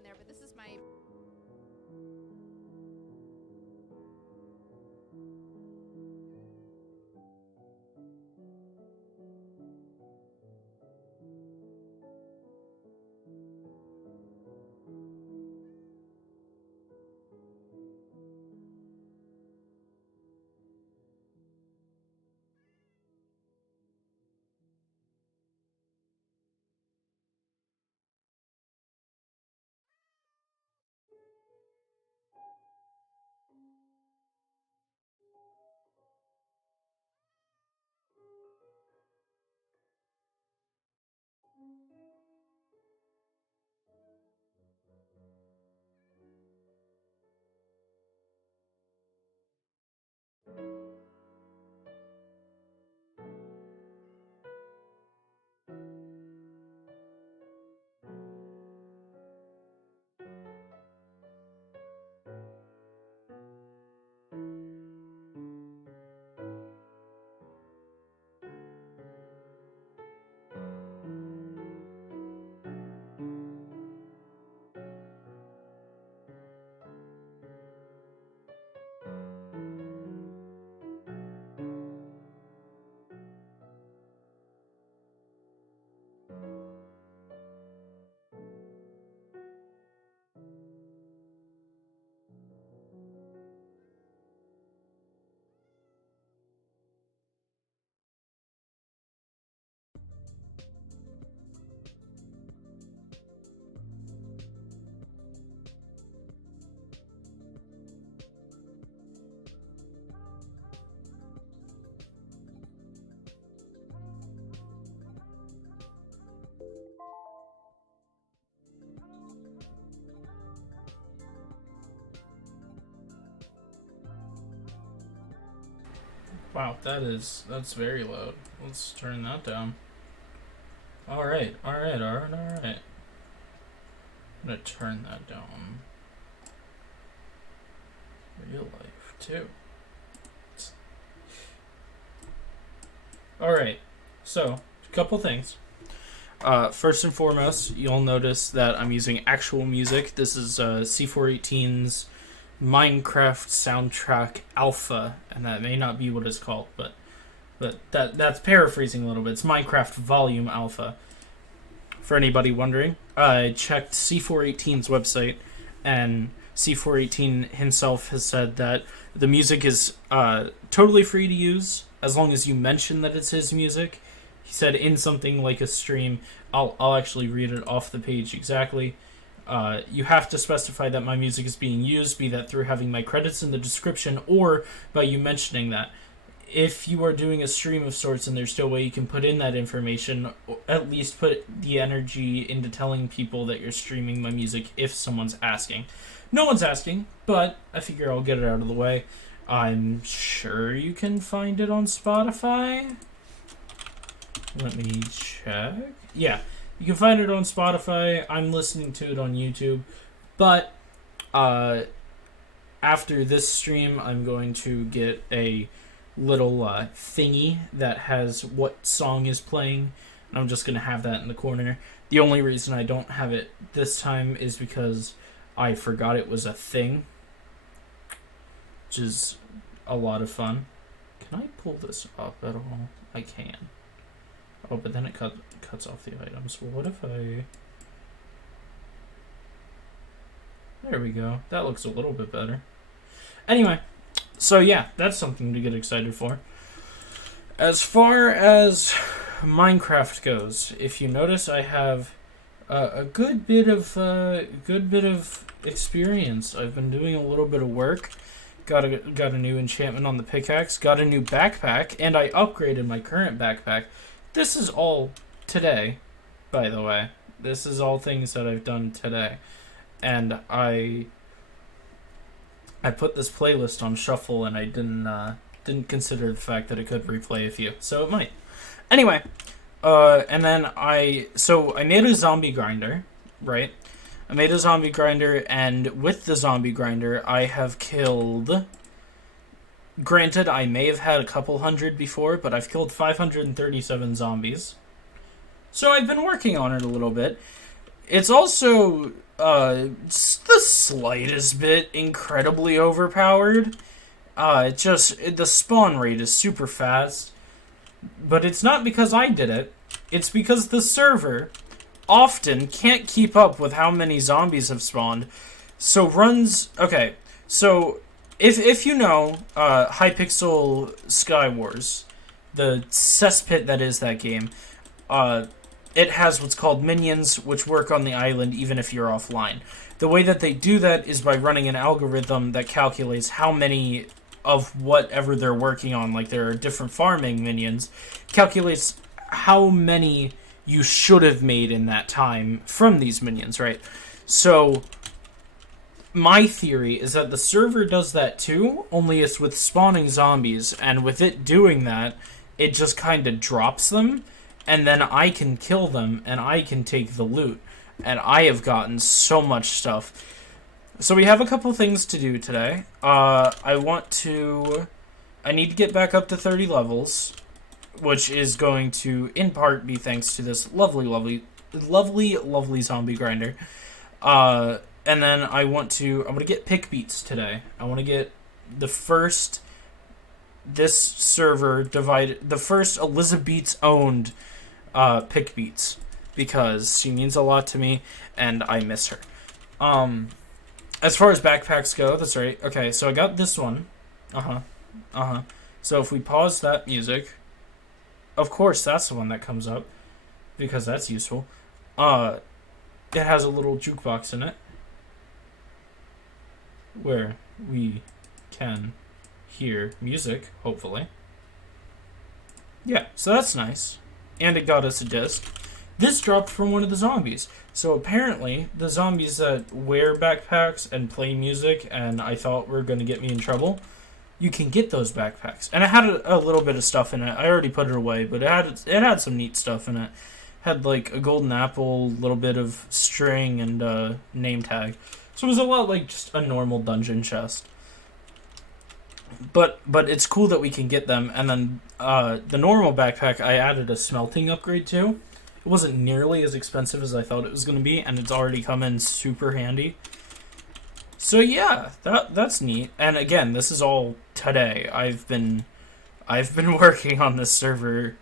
in there, but this is my... Wow, that's very loud. Let's turn that down. Alright. I'm gonna turn that down. Real life, too. Alright, so, a couple things. First and foremost, you'll notice that I'm using actual music. This is C418's Minecraft soundtrack alpha, and that may not be what it's called, but that's paraphrasing a little bit. It's Minecraft volume alpha. For anybody wondering, I checked C418's website, and C418 himself has said that the music is totally free to use as long as you mention that it's his music. He said in something like a stream, I'll actually read it off the page exactly. You have to specify that my music is being used, be that through having my credits in the description or by you mentioning that. If you are doing a stream of sorts and there's still a way you can put in that information, at least put the energy into telling people that you're streaming my music if someone's asking. No one's asking, but I figure I'll get it out of the way. I'm sure you can find it on Spotify. Let me check. Yeah, you can find it on Spotify. I'm listening to it on YouTube. But after this stream, I'm going to get a little thingy that has what song is playing. And I'm just going to have that in the corner. The only reason I don't have it this time is because I forgot it was a thing. Which is a lot of fun. Can I pull this up at all? I can. Oh, but then it cuts off the items. Well, what if I... There we go. That looks a little bit better. Anyway, so yeah, that's something to get excited for. As far as Minecraft goes, if you notice, I have a good bit of experience. I've been doing a little bit of work. Got a new enchantment on the pickaxe. Got a new backpack, and I upgraded my current backpack. This is all today, by the way. This is all things that I've done today. And I put this playlist on shuffle, and I didn't consider the fact that it could replay a few. So it might. Anyway, and then I made a zombie grinder, right? I made a zombie grinder, and with the zombie grinder, I have killed... Granted, I may have had a couple hundred before, but I've killed 537 zombies. So I've been working on it a little bit. It's also just the slightest bit incredibly overpowered. The spawn rate is super fast, but it's not because I did it. It's because the server often can't keep up with how many zombies have spawned. So okay, so if you know Hypixel Skywars, the cesspit that is that game, it has what's called minions, which work on the island even if you're offline. The way that they do that is by running an algorithm that calculates how many of whatever they're working on, like there are different farming minions, calculates how many you should have made in that time from these minions, right? So my theory is that the server does that too, only it's with spawning zombies, and with it doing that, it just kind of drops them, and then I can kill them, and I can take the loot. And I have gotten so much stuff. So we have a couple things to do today. I need to get back up to 30 levels, which is going to, in part, be thanks to this lovely zombie grinder. And then I'm going to get pick beats today. I want to get the first Elizabeth's owned pick beats, because she means a lot to me and I miss her. As far as backpacks go, that's right. Okay, so I got this one. So if we pause that music, of course that's the one that comes up, because that's useful. It has a little jukebox in it where we can hear music, hopefully. Yeah, so that's nice. And it got us a disc. This dropped from one of the zombies. So apparently, the zombies that wear backpacks and play music and I thought were going to get me in trouble, you can get those backpacks. And it had a little bit of stuff in it. I already put it away, but it had some neat stuff in it. Had like a golden apple, a little bit of string, and a name tag. So it was a lot like just a normal dungeon chest. But it's cool that we can get them. And then the normal backpack, I added a smelting upgrade to. It wasn't nearly as expensive as I thought it was going to be, and it's already come in super handy. So yeah, that's neat. And again, this is all today. I've been working on this server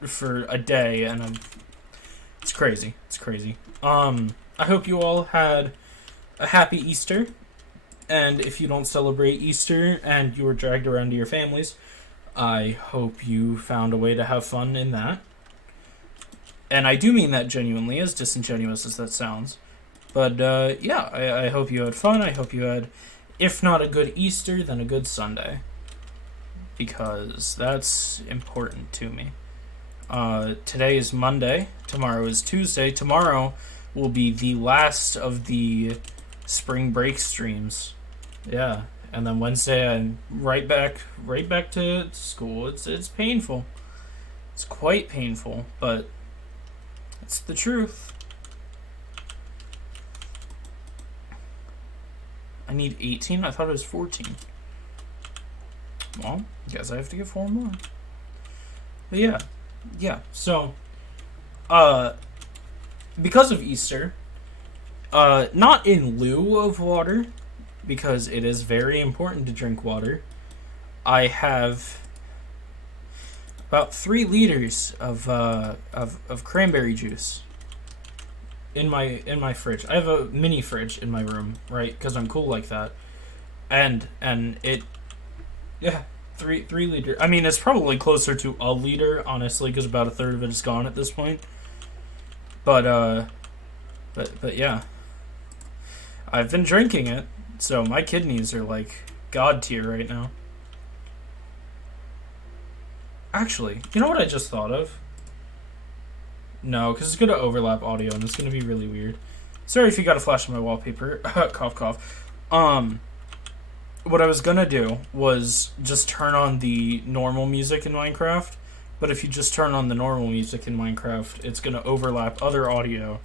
for a day, and it's crazy. It's crazy. I hope you all had a happy Easter. And if you don't celebrate Easter and you were dragged around to your families, I hope you found a way to have fun in that. And I do mean that genuinely, as disingenuous as that sounds. But yeah, I hope you had fun. I hope you had, if not a good Easter, then a good Sunday. Because that's important to me. Today is Monday. Tomorrow is Tuesday. Tomorrow will be the last of the spring break streams. Yeah, and then Wednesday I'm right back to school. It's painful. It's quite painful, but it's the truth. I need 18? I thought it was 14. Well, guess I have to get 4 more. But yeah. So, because of Easter, not in lieu of water, because it is very important to drink water, I have about 3 liters of cranberry juice in my fridge. I have a mini fridge in my room, right? Because I'm cool like that, and it, yeah, 3 liter. I mean, it's probably closer to a liter, honestly, because about a third of it is gone at this point. But yeah, I've been drinking it. So my kidneys are like god tier right now. Actually, you know what I just thought of? No, because it's going to overlap audio and it's going to be really weird. Sorry if you got a flash on my wallpaper. Cough, cough. What I was going to do was just turn on the normal music in Minecraft. But if you just turn on the normal music in Minecraft, it's going to overlap other audio.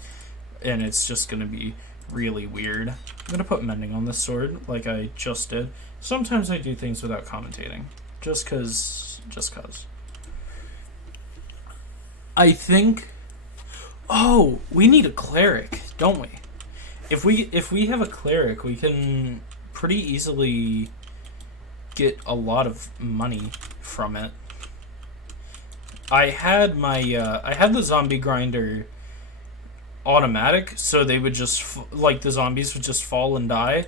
And it's just going to be really weird. I'm gonna put mending on this sword like I just did. Sometimes I do things without commentating, just cause I think, Oh, we need a cleric, don't we? If we have a cleric, we can pretty easily get a lot of money from it. I had the zombie grinder automatic, so they would just like the zombies would just fall and die.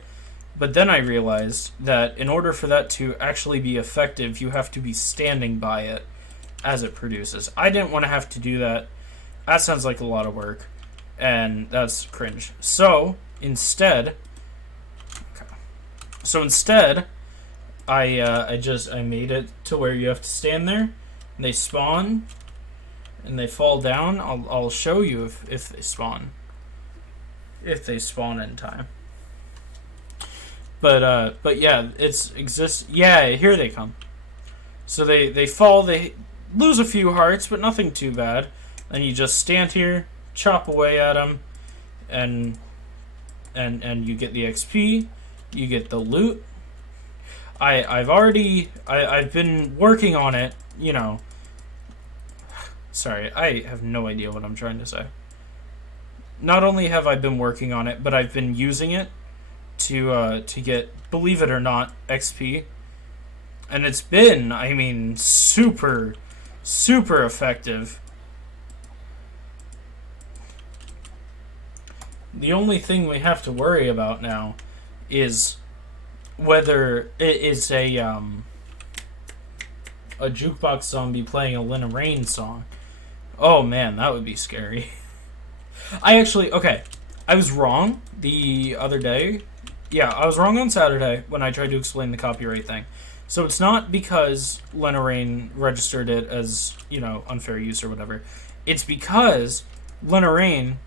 But then I realized that in order for that to actually be effective, you have to be standing by it as it produces. I didn't want to have to do that. That sounds like a lot of work, and that's cringe. So instead, I made it to where you have to stand there, and they spawn, and they fall down. I'll show you if they spawn. If they spawn in time. But yeah, exists. Yeah, here they come. So they fall. They lose a few hearts, but nothing too bad. Then you just stand here, chop away at them, and you get the XP. You get the loot. I've been working on it. You know. Sorry, I have no idea what I'm trying to say. Not only have I been working on it, but I've been using it to get, believe it or not, XP. And it's been, I mean, super effective. The only thing we have to worry about now is whether it is a jukebox zombie playing a Lena Raine song. Oh man, that would be scary. I was wrong the other day. Yeah, I was wrong on Saturday when I tried to explain the copyright thing. So it's not because Lena Raine registered it as, you know, unfair use or whatever. It's because Lena Raine,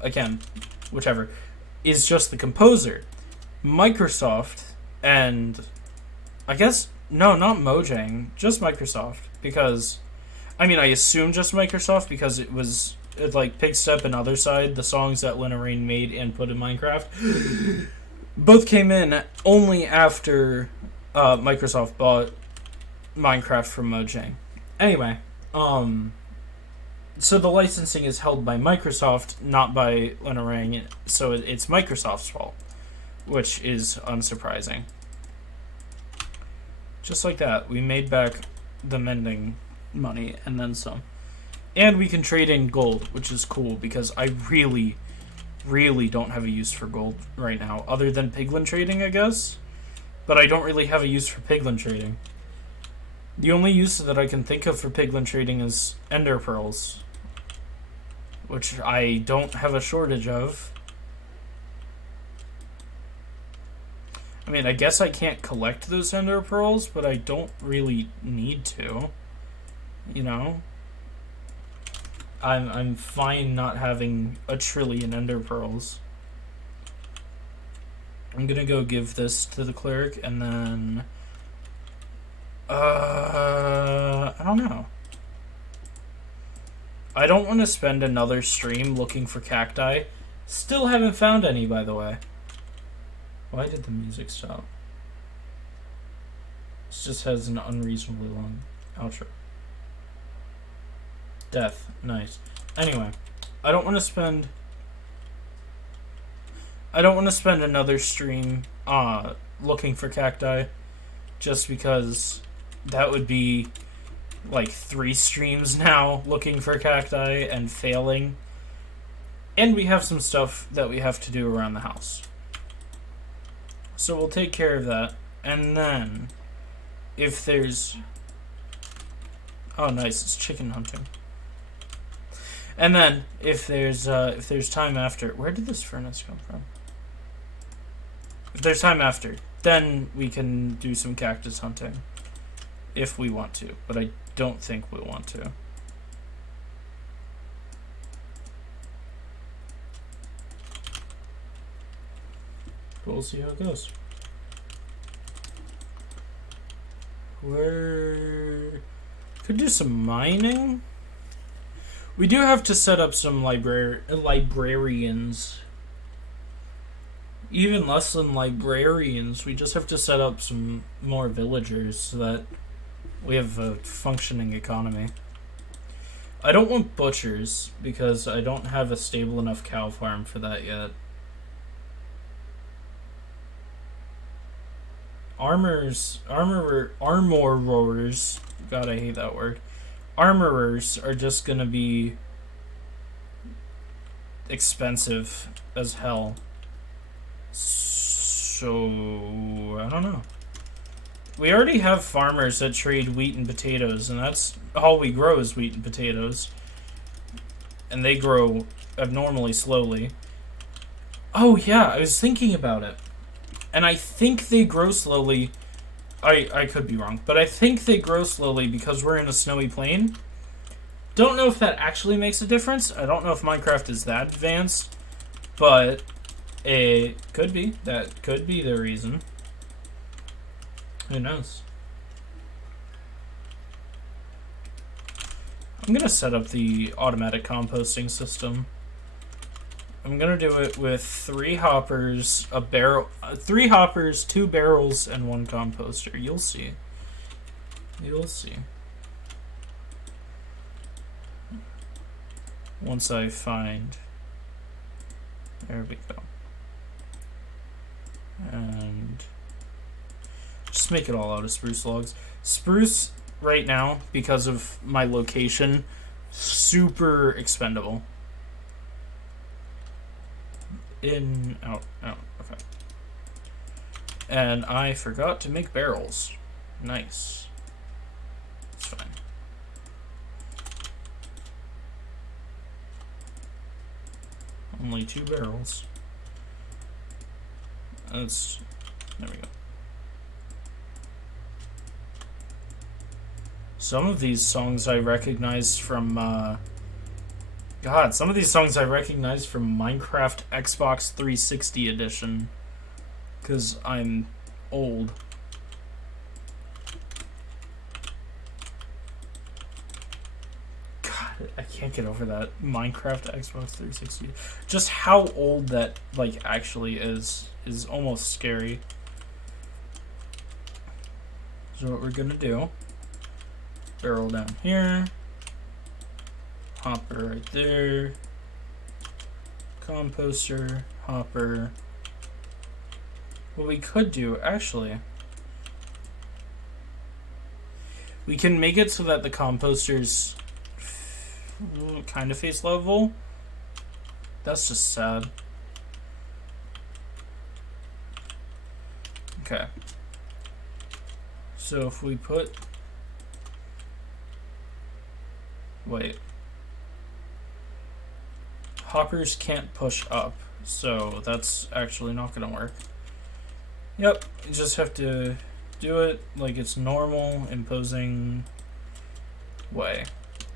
again, whichever, is just the composer. Microsoft and I guess, no, not Mojang, just Microsoft. Because, I mean, I assume just Microsoft because it was like Pigstep and Other Side, the songs that Lena Raine made and put in Minecraft, both came in only after Microsoft bought Minecraft from Mojang. Anyway, so the licensing is held by Microsoft, not by Lena Raine, so it's Microsoft's fault, which is unsurprising. Just like that, we made back the mending money and then some. And we can trade in gold, which is cool because I really don't have a use for gold right now, other than piglin trading, I guess. But I don't really have a use for piglin trading. The only use that I can think of for piglin trading is ender pearls, which I don't have a shortage of. I mean, I guess I can't collect those ender pearls, but I don't really need to. You know? I'm fine not having a trillion ender pearls. I'm gonna go give this to the cleric and then I don't know. I don't want to spend another stream looking for cacti. Still haven't found any, by the way. Why did the music stop? This just has an unreasonably long outro. Death. Nice. Anyway, I don't want to spend another stream looking for cacti just because that would be like 3 streams now looking for cacti and failing. And we have some stuff that we have to do around the house. So we'll take care of that. And then if there's oh nice, it's chicken hunting. And then if there's time after, where did this furnace come from? If there's time after, then we can do some cactus hunting if we want to, but I don't think we'll want to. But we'll see how it goes. Where could do some mining. We do have to set up some librarians. Even less than librarians. We just have to set up some more villagers so that we have a functioning economy. I don't want butchers because I don't have a stable enough cow farm for that yet. Armorers, God, I hate that word. Armorers are just gonna be expensive as hell. So, I don't know. We already have farmers that trade wheat and potatoes, and that's all we grow is wheat and potatoes. And they grow abnormally slowly. Oh yeah, I was thinking about it. And I think they grow slowly. I could be wrong, but I think they grow slowly because we're in a snowy plain. Don't know if that actually makes a difference. I don't know if Minecraft is that advanced, but it could be. That could be the reason. Who knows? I'm gonna set up the automatic composting system. I'm gonna do it with 3 hoppers, 3 hoppers, 2 barrels, and 1 composter. You'll see. You'll see. Once I find... There we go. And... just make it all out of spruce logs. Spruce, right now, because of my location, super expendable. In, out, out, okay. And I forgot to make barrels. Nice. It's fine. Only 2 barrels. That's, there we go. Some of these songs I recognize from, God, some of these songs I recognize from Minecraft Xbox 360 edition. Because I'm old. God, I can't get over that. Minecraft Xbox 360. Just how old that, like, actually is almost scary. So what we're gonna do... barrel down here, hopper right there, composter, hopper. What we could do, actually, we can make it so that the composters kind of face level. That's just sad. Okay. So if we put... wait. Hoppers can't push up, so that's actually not gonna work. Yep, you just have to do it like it's normal, imposing way.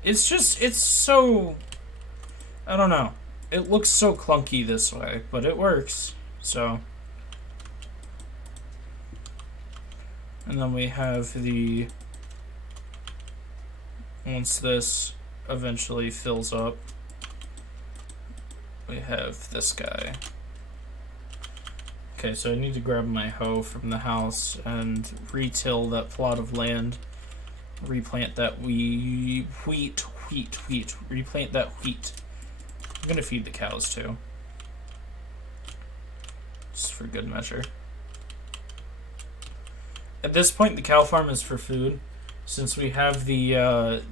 It's just, it's so... I don't know. It looks so clunky this way, but it works, so... and then we have the... once this eventually fills up, we have this guy. Okay, so I need to grab my hoe from the house and re-till that plot of land, replant that wheat, replant that wheat. I'm gonna feed the cows too, just for good measure. At this point, the cow farm is for food. Since we have the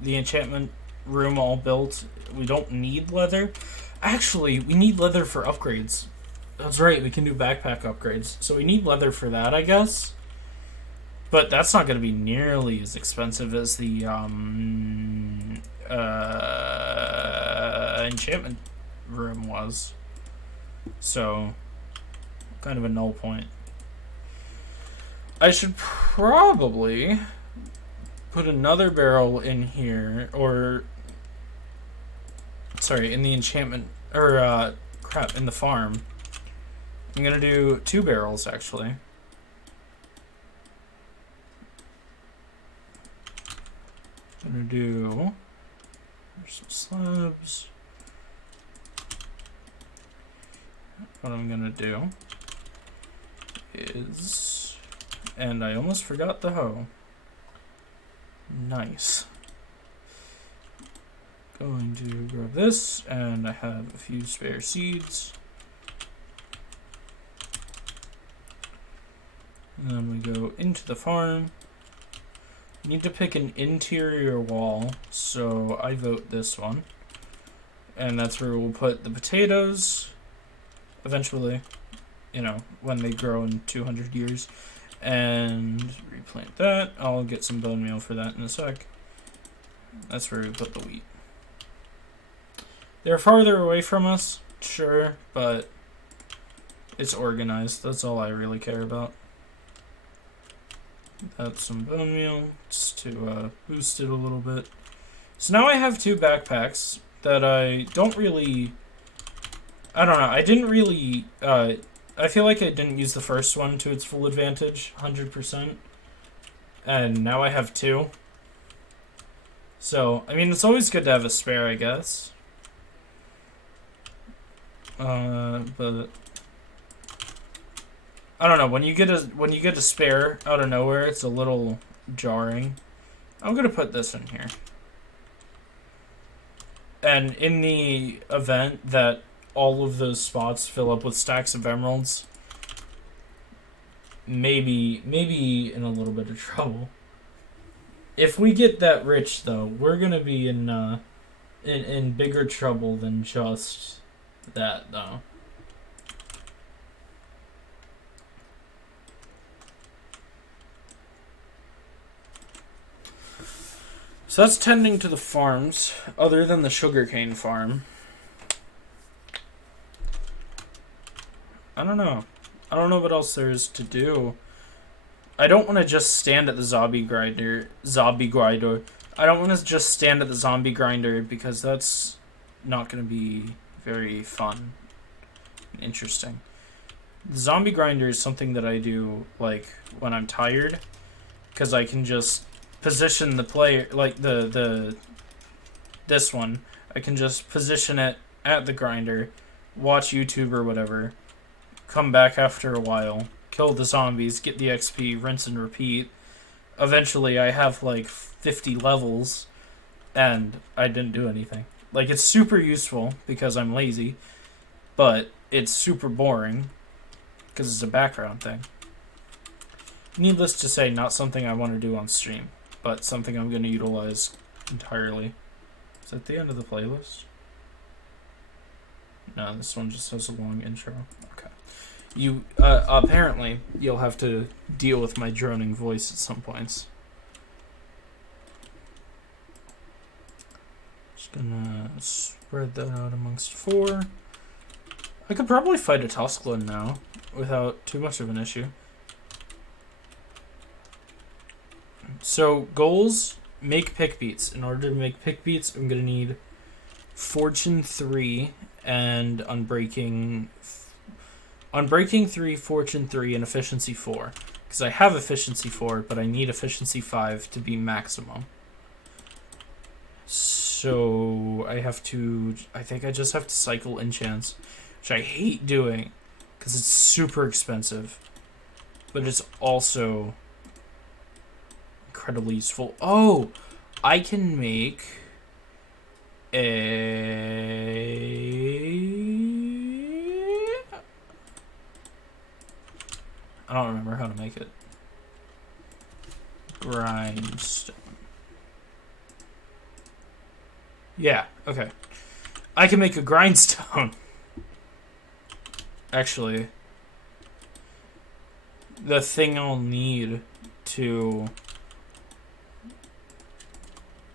enchantment room all built, we don't need leather. Actually, we need leather for upgrades. That's right, we can do backpack upgrades. So we need leather for that, I guess. But that's not going to be nearly as expensive as the enchantment room was. So, kind of a null point. I should probably put another barrel in here, or sorry, in the enchantment, or crap, in the farm. I'm gonna do 2 barrels actually. I'm gonna do, there's some slabs. What I'm gonna do is, and I almost forgot the hoe. Nice. going to grab this, and I have a few spare seeds. And then we go into the farm. We need to pick an interior wall, so I vote this one. And that's where we'll put the potatoes, eventually, you know, when they grow in 200 years. And replant that. I'll get some bone meal for that in a sec. That's where we put the wheat. They're farther away from us, sure, but it's organized. That's all I really care about. That's some bone meal just to boost it a little bit. So now I have 2 backpacks that I don't really... I don't know. I didn't really... I feel like I didn't use the first one to its full advantage, 100%. And now I have 2. So, I mean, it's always good to have a spare, I guess. But... I don't know, when you get a spare out of nowhere, it's a little jarring. I'm gonna put this in here. And in the event that all of those spots fill up with stacks of emeralds, maybe in a little bit of trouble. If we get that rich, though, we're gonna be in bigger trouble than just that, though. So that's tending to the farms, other than the sugarcane farm. I don't know. I don't know what else there is to do. I don't want to just stand at the zombie grinder. I don't want to just stand at the zombie grinder because that's not going to be very fun and interesting. The zombie grinder is something that I do like when I'm tired, because I can just position the player, like this one, I can just position it at the grinder, watch YouTube or whatever, come back after a while, kill the zombies, get the XP, rinse and repeat. Eventually I have like 50 levels and I didn't do anything. Like, it's super useful because I'm lazy, but it's super boring because it's a background thing. Needless to say, not something I want to do on stream, but something I'm going to utilize entirely. Is that the end of the playlist? No, this one just has a long intro. Okay. You, apparently, you'll have to deal with my droning voice at some points. Just gonna spread that out amongst 4. I could probably fight a Tusklin now without too much of an issue. So, goals, make pick beats. In order to make pick beats, I'm going to need Fortune 3 and Unbreaking 3, Fortune 3, and Efficiency 4. Because I have Efficiency 4, but I need Efficiency 5 to be maximum. So, I think I just have to cycle enchants, which I hate doing, because it's super expensive. But it's also incredibly useful. Oh, I can make a... I don't remember how to make it. Grindstone. Yeah, okay. I can make a grindstone. Actually, the thing I'll need to...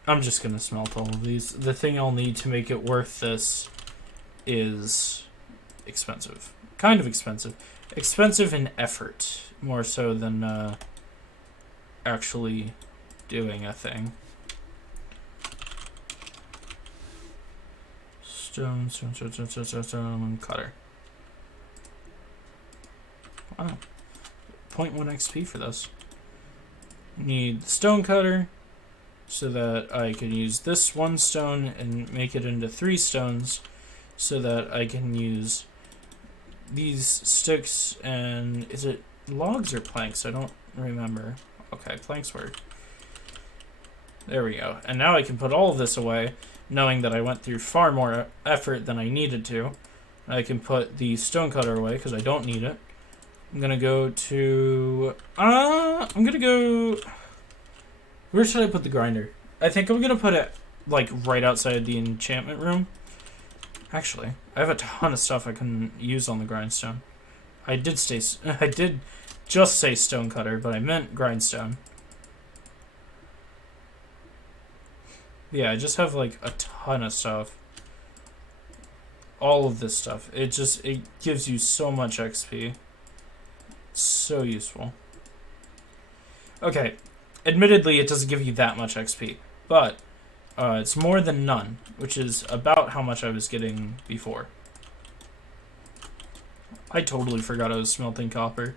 I'm just gonna smelt all of these. The thing I'll need to make it worth this is expensive. Kind of expensive. Expensive in effort, more so than actually doing a thing. Stone, cutter. Wow. 0.1 XP for this. Need the stone cutter, so that I can use this 1 stone and make it into 3 stones, so that I can use these sticks and... is it logs or planks? I don't remember. Okay, planks work. There we go. And now I can put all of this away, knowing that I went through far more effort than I needed to. I can put the stonecutter away because I don't need it. I'm gonna go to... I'm gonna go... Where should I put the grinder? I think I'm gonna put it, like, right outside the enchantment room. Actually, I have a ton of stuff I can use on the grindstone. I did just say stonecutter, but I meant grindstone. Yeah, I just have, like, a ton of stuff. All of this stuff. It gives you so much XP. So useful. Okay. Admittedly, it doesn't give you that much XP, but it's more than none, which is about how much I was getting before. I totally forgot I was smelting copper.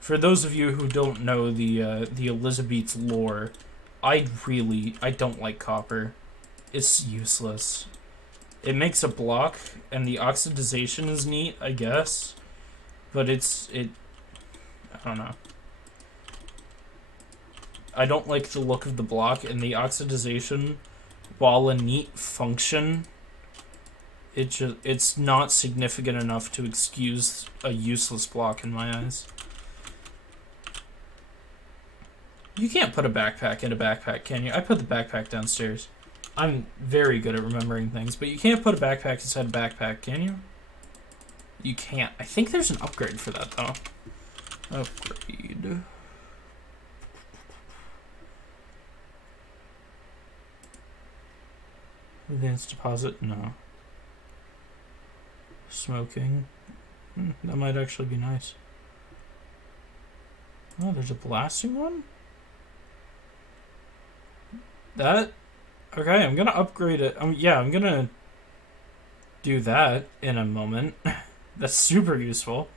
For those of you who don't know the Elizabeth's lore, I don't like copper. It's useless. It makes a block, and the oxidization is neat, I guess. But I don't know. I don't like the look of the block, and the oxidization, while a neat function, it's not significant enough to excuse a useless block in my eyes. You can't put a backpack in a backpack, can you? I put the backpack downstairs. I'm very good at remembering things, but you can't put a backpack inside a backpack, can you? You can't. I think there's an upgrade for that, though. Upgrade. Advanced deposit? No. Smoking? That might actually be nice. Oh, there's a blasting one? That? Okay, I'm gonna upgrade it. Yeah, I'm gonna do that in a moment. That's super useful.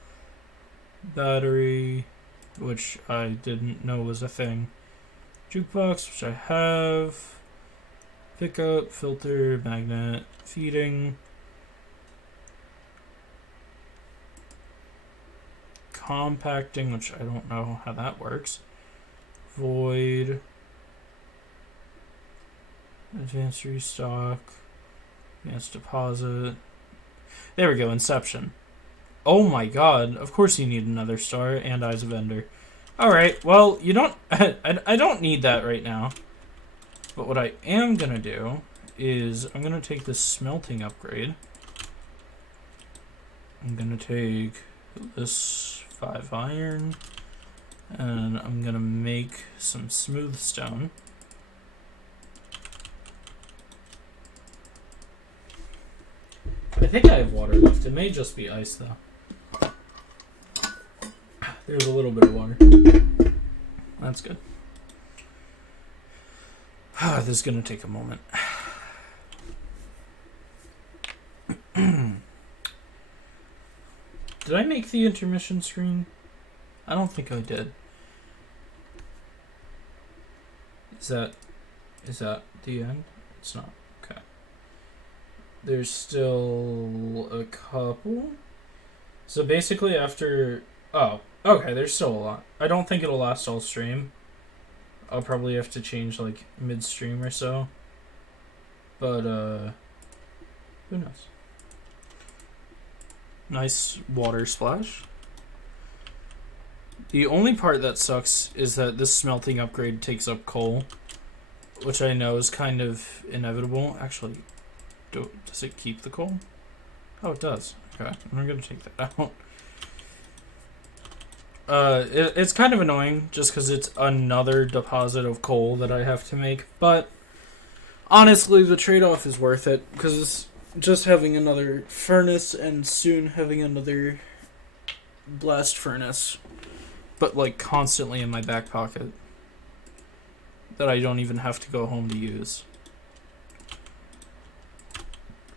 Battery, which I didn't know was a thing. Jukebox, which I have. Pickup, filter, magnet, feeding. Compacting, which I don't know how that works. Void. Advanced restock. Advanced deposit. There we go, Inception. Oh my god, of course you need another star and Eyes of Ender. Alright, well, you don't... I don't need that right now. But what I am gonna do is I'm gonna take this smelting upgrade. I'm gonna take this 5 iron. And I'm gonna make some smooth stone. I think I have water left. It may just be ice, though. There's a little bit of water. That's good. This is going to take a moment. Did I make the intermission screen? I don't think I did. Is that the end? It's not. Okay. There's still a couple. So basically after... Oh, okay, there's still a lot. I don't think it'll last all stream. I'll probably have to change, like, midstream or so. But, who knows? Nice water splash. The only part that sucks is that this smelting upgrade takes up coal, which I know is kind of inevitable. Actually, does it keep the coal? Oh, it does. Okay, I'm gonna take that out. It's kind of annoying just because it's another deposit of coal that I have to make, but honestly, the trade-off is worth it because it's just having another furnace and soon having another blast furnace, but like constantly in my back pocket that I don't even have to go home to use.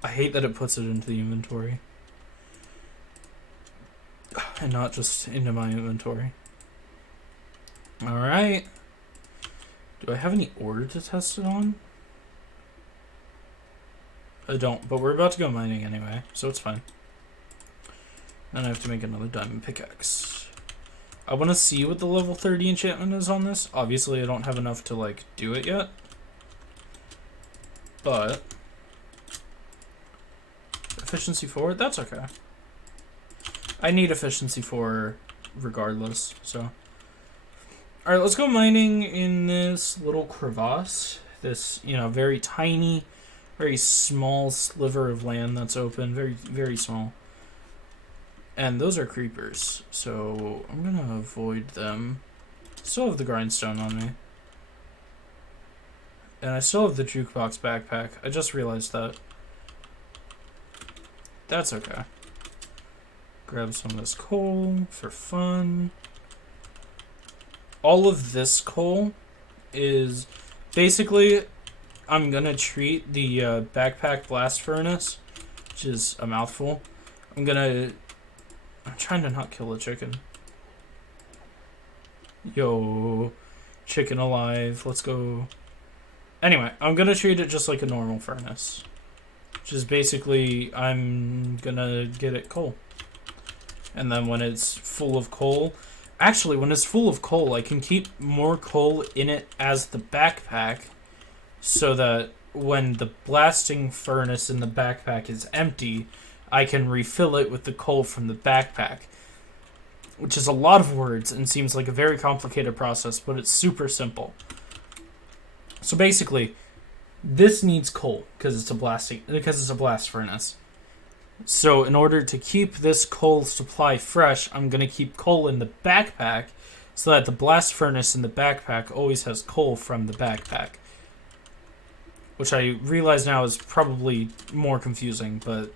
I hate that it puts it into the inventory. And not just into my inventory. Alright. Do I have any ore to test it on? I don't, but we're about to go mining anyway, so it's fine. Then I have to make another diamond pickaxe. I want to see what the level 30 enchantment is on this. Obviously, I don't have enough to, like, do it yet. but efficiency 4, that's okay. I need efficiency 4 regardless, so. Alright, let's go mining in this little crevasse. This, very tiny, very small sliver of land that's open. Very, very small. And those are creepers, so I'm gonna avoid them. Still have the grindstone on me. And I still have the jukebox backpack. I just realized that. That's okay. Grab some of this coal for fun. All of this coal is basically, I'm gonna treat the backpack blast furnace, which is a mouthful. I'm trying to not kill a chicken. Yo, chicken alive, let's go. Anyway, I'm gonna treat it just like a normal furnace. Which is basically, I'm gonna get it coal. And then when it's full of coal, actually when it's full of coal, I can keep more coal in it as the backpack, so that when the blasting furnace in the backpack is empty, I can refill it with the coal from the backpack. Which is a lot of words and seems like a very complicated process, but it's super simple. So basically, this needs coal because it's a blast furnace. So in order to keep this coal supply fresh, I'm going to keep coal in the backpack so that the blast furnace in the backpack always has coal from the backpack. Which I realize now is probably more confusing, but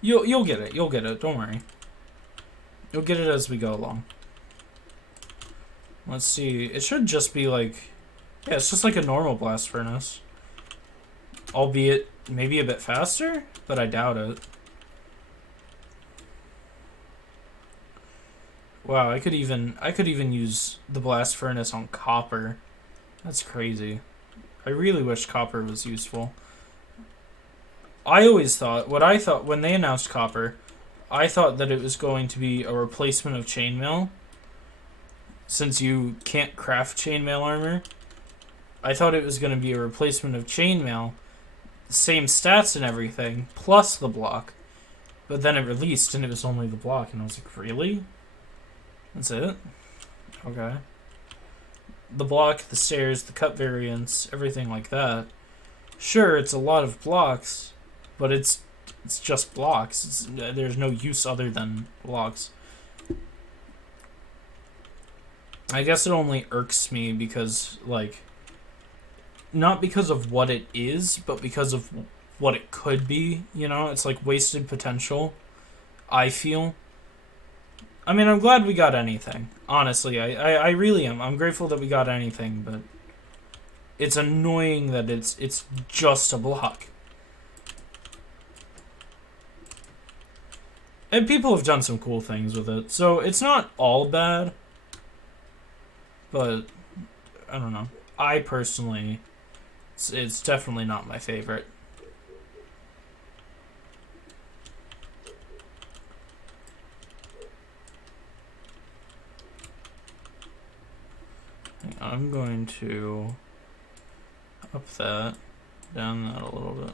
you'll get it. You'll get it. Don't worry. You'll get it as we go along. Let's see. It should just be like... Yeah, it's just like a normal blast furnace. Albeit maybe a bit faster, but I doubt it. Wow, I could even use the blast furnace on copper. That's crazy. I really wish copper was useful. What I thought when they announced copper, I thought that it was going to be a replacement of chainmail. Since you can't craft chainmail armor, I thought it was going to be a replacement of chainmail, same stats and everything, plus the block. But then it released and it was only the block, and I was like, really? That's it? Okay. The block, the stairs, the cut variants, everything like that. Sure, it's a lot of blocks, but it's just blocks. There's no use other than blocks. I guess it only irks me because, like, not because of what it is, but because of what it could be, It's like wasted potential, I feel. I mean, I'm glad we got anything. Honestly, I really am. I'm grateful that we got anything, but it's annoying that it's just a block. And people have done some cool things with it, so it's not all bad. But, I don't know. I personally... It's definitely not my favorite. I'm going to up that, down that a little bit.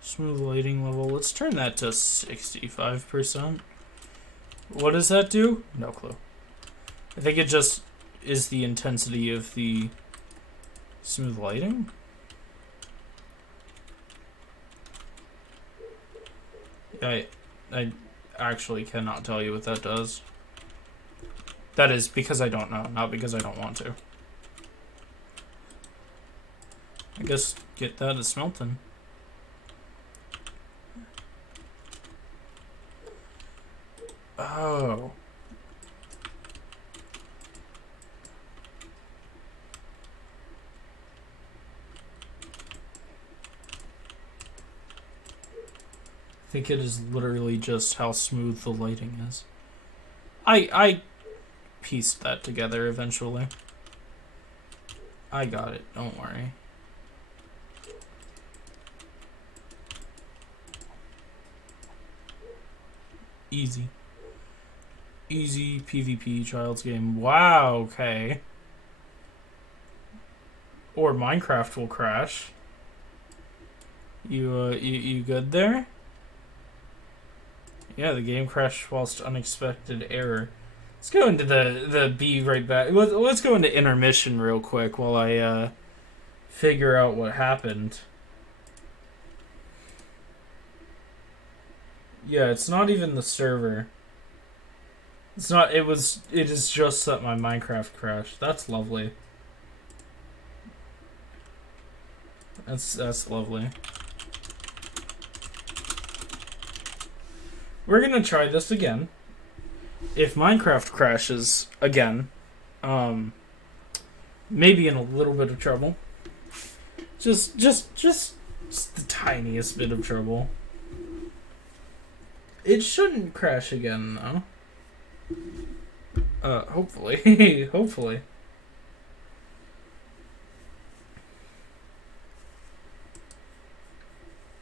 Smooth lighting level. Let's turn that to 65%. What does that do? No clue. I think it just is the intensity of the smooth lighting. I actually cannot tell you what that does. That is because I don't know, not because I don't want to. I guess get that as smelting. Oh. I think it is literally just how smooth the lighting is. I pieced that together eventually. I got it, don't worry. Easy. Easy PvP child's game. Wow, okay. Or Minecraft will crash. You good there? Yeah, the game crashed whilst unexpected error. Let's go into the be right back. Let's go into intermission real quick while I figure out what happened. Yeah, it's not even the server. It's not. It is just that my Minecraft crashed. That's lovely. That's lovely. We're gonna try this again. If Minecraft crashes again, maybe in a little bit of trouble. Just the tiniest bit of trouble. It shouldn't crash again, though. Hopefully. Hopefully.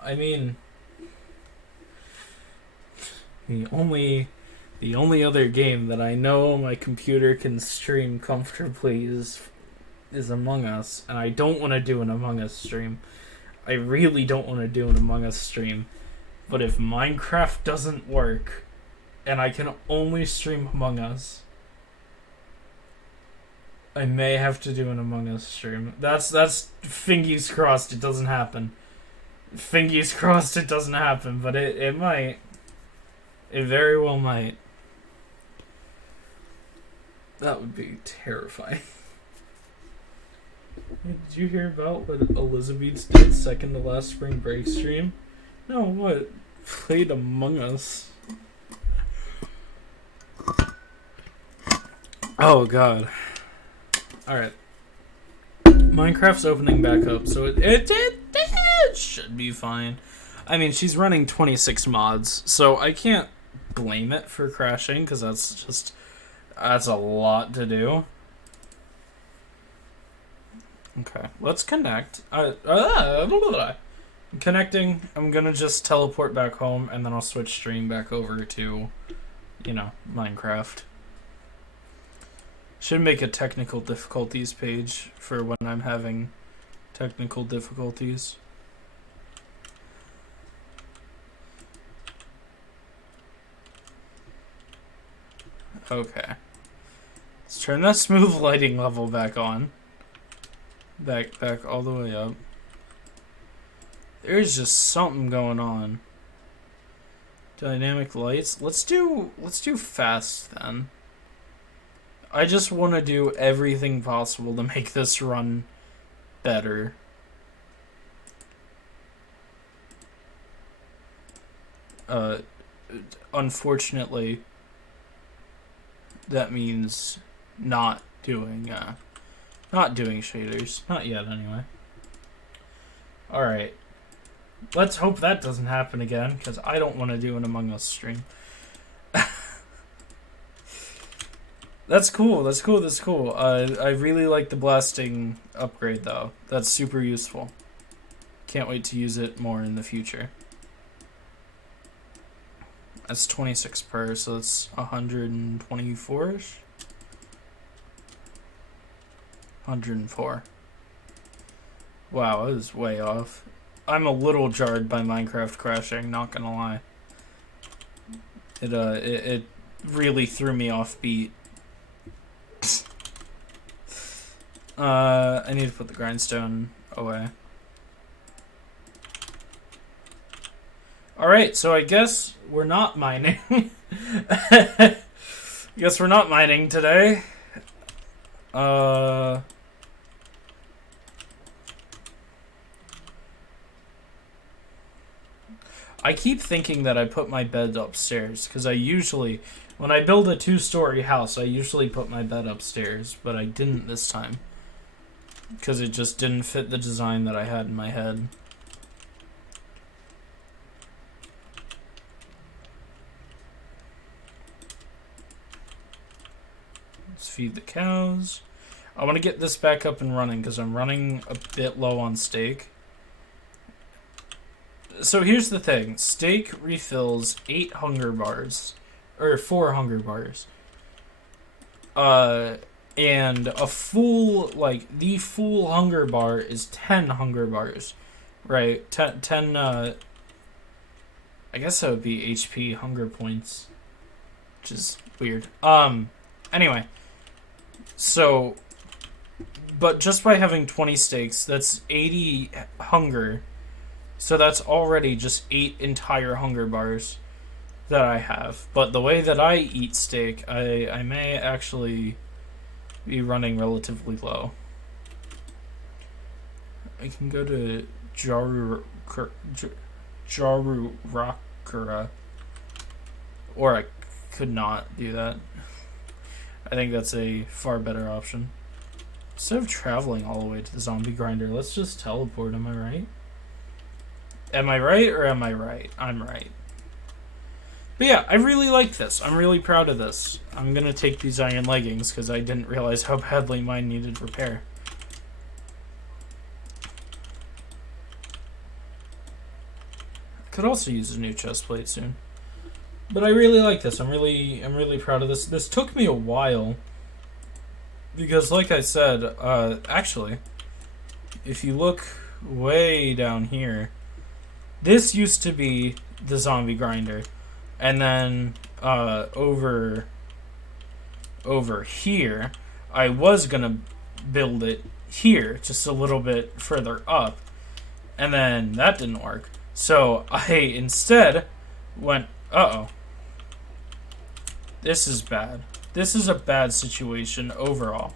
I mean, the only other game that I know my computer can stream comfortably is Among Us, and I don't want to do an Among Us stream. I really don't want to do an Among Us stream. But if Minecraft doesn't work, and I can only stream Among Us, I may have to do an Among Us stream. That's fingies crossed it doesn't happen. Fingies crossed it doesn't happen, but it might. It very well might. That would be terrifying. Did you hear about what Elizabeth did second to last spring break stream? No, what? Played Among Us. Oh, God. Alright. Minecraft's opening back up, so it should be fine. I mean, she's running 26 mods, so I can't blame it for crashing, because that's a lot to do. Okay, let's connect. Connecting. I'm gonna just teleport back home, and then I'll switch stream back over to, Minecraft. Should make a technical difficulties page for when I'm having technical difficulties. Okay. Let's turn that smooth lighting level back on. Back all the way up. There's just something going on. Dynamic lights. Let's do fast then. I just want to do everything possible to make this run better. Unfortunately, that means not doing shaders. Not yet, anyway. Alright. Let's hope that doesn't happen again, because I don't want to do an Among Us stream. That's cool. I really like the blasting upgrade, though. That's super useful. Can't wait to use it more in the future. That's 26 per, so that's 124-ish? 104. Wow, that was way off. I'm a little jarred by Minecraft crashing, not gonna lie. It really threw me off beat. I need to put the grindstone away. Alright, so I guess we're not mining. Guess we're not mining today. I keep thinking that I put my bed upstairs, because I usually, when I build a 2-story house, I usually put my bed upstairs, but I didn't this time. Because it just didn't fit the design that I had in my head. Let's feed the cows. I want to get this back up and running, because I'm running a bit low on steak. So here's the thing. Steak refills 8 hunger bars or 4 hunger bars. And a full, like, the full hunger bar is 10 hunger bars, right? 10 I guess that would be HP hunger points, which is weird. Anyway, so, but just by having 20 steaks, that's 80 hunger, so that's already just 8 entire hunger bars that I have. But the way that I eat steak, I may actually be running relatively low. I can go to Jarurukura, or I could not do that. I think that's a far better option. Instead of traveling all the way to the zombie grinder, let's just teleport, am I right? Am I right or am I right? I'm right. But yeah, I really like this. I'm really proud of this. I'm going to take these iron leggings because I didn't realize how badly mine needed repair. Could also use a new chest plate soon. But I really like this. I'm really proud of this. This took me a while because, like I said, actually, if you look way down here, this used to be the zombie grinder. And then over here, I was gonna build it here, just a little bit further up, and then that didn't work. So I instead went, this is bad. This is a bad situation overall.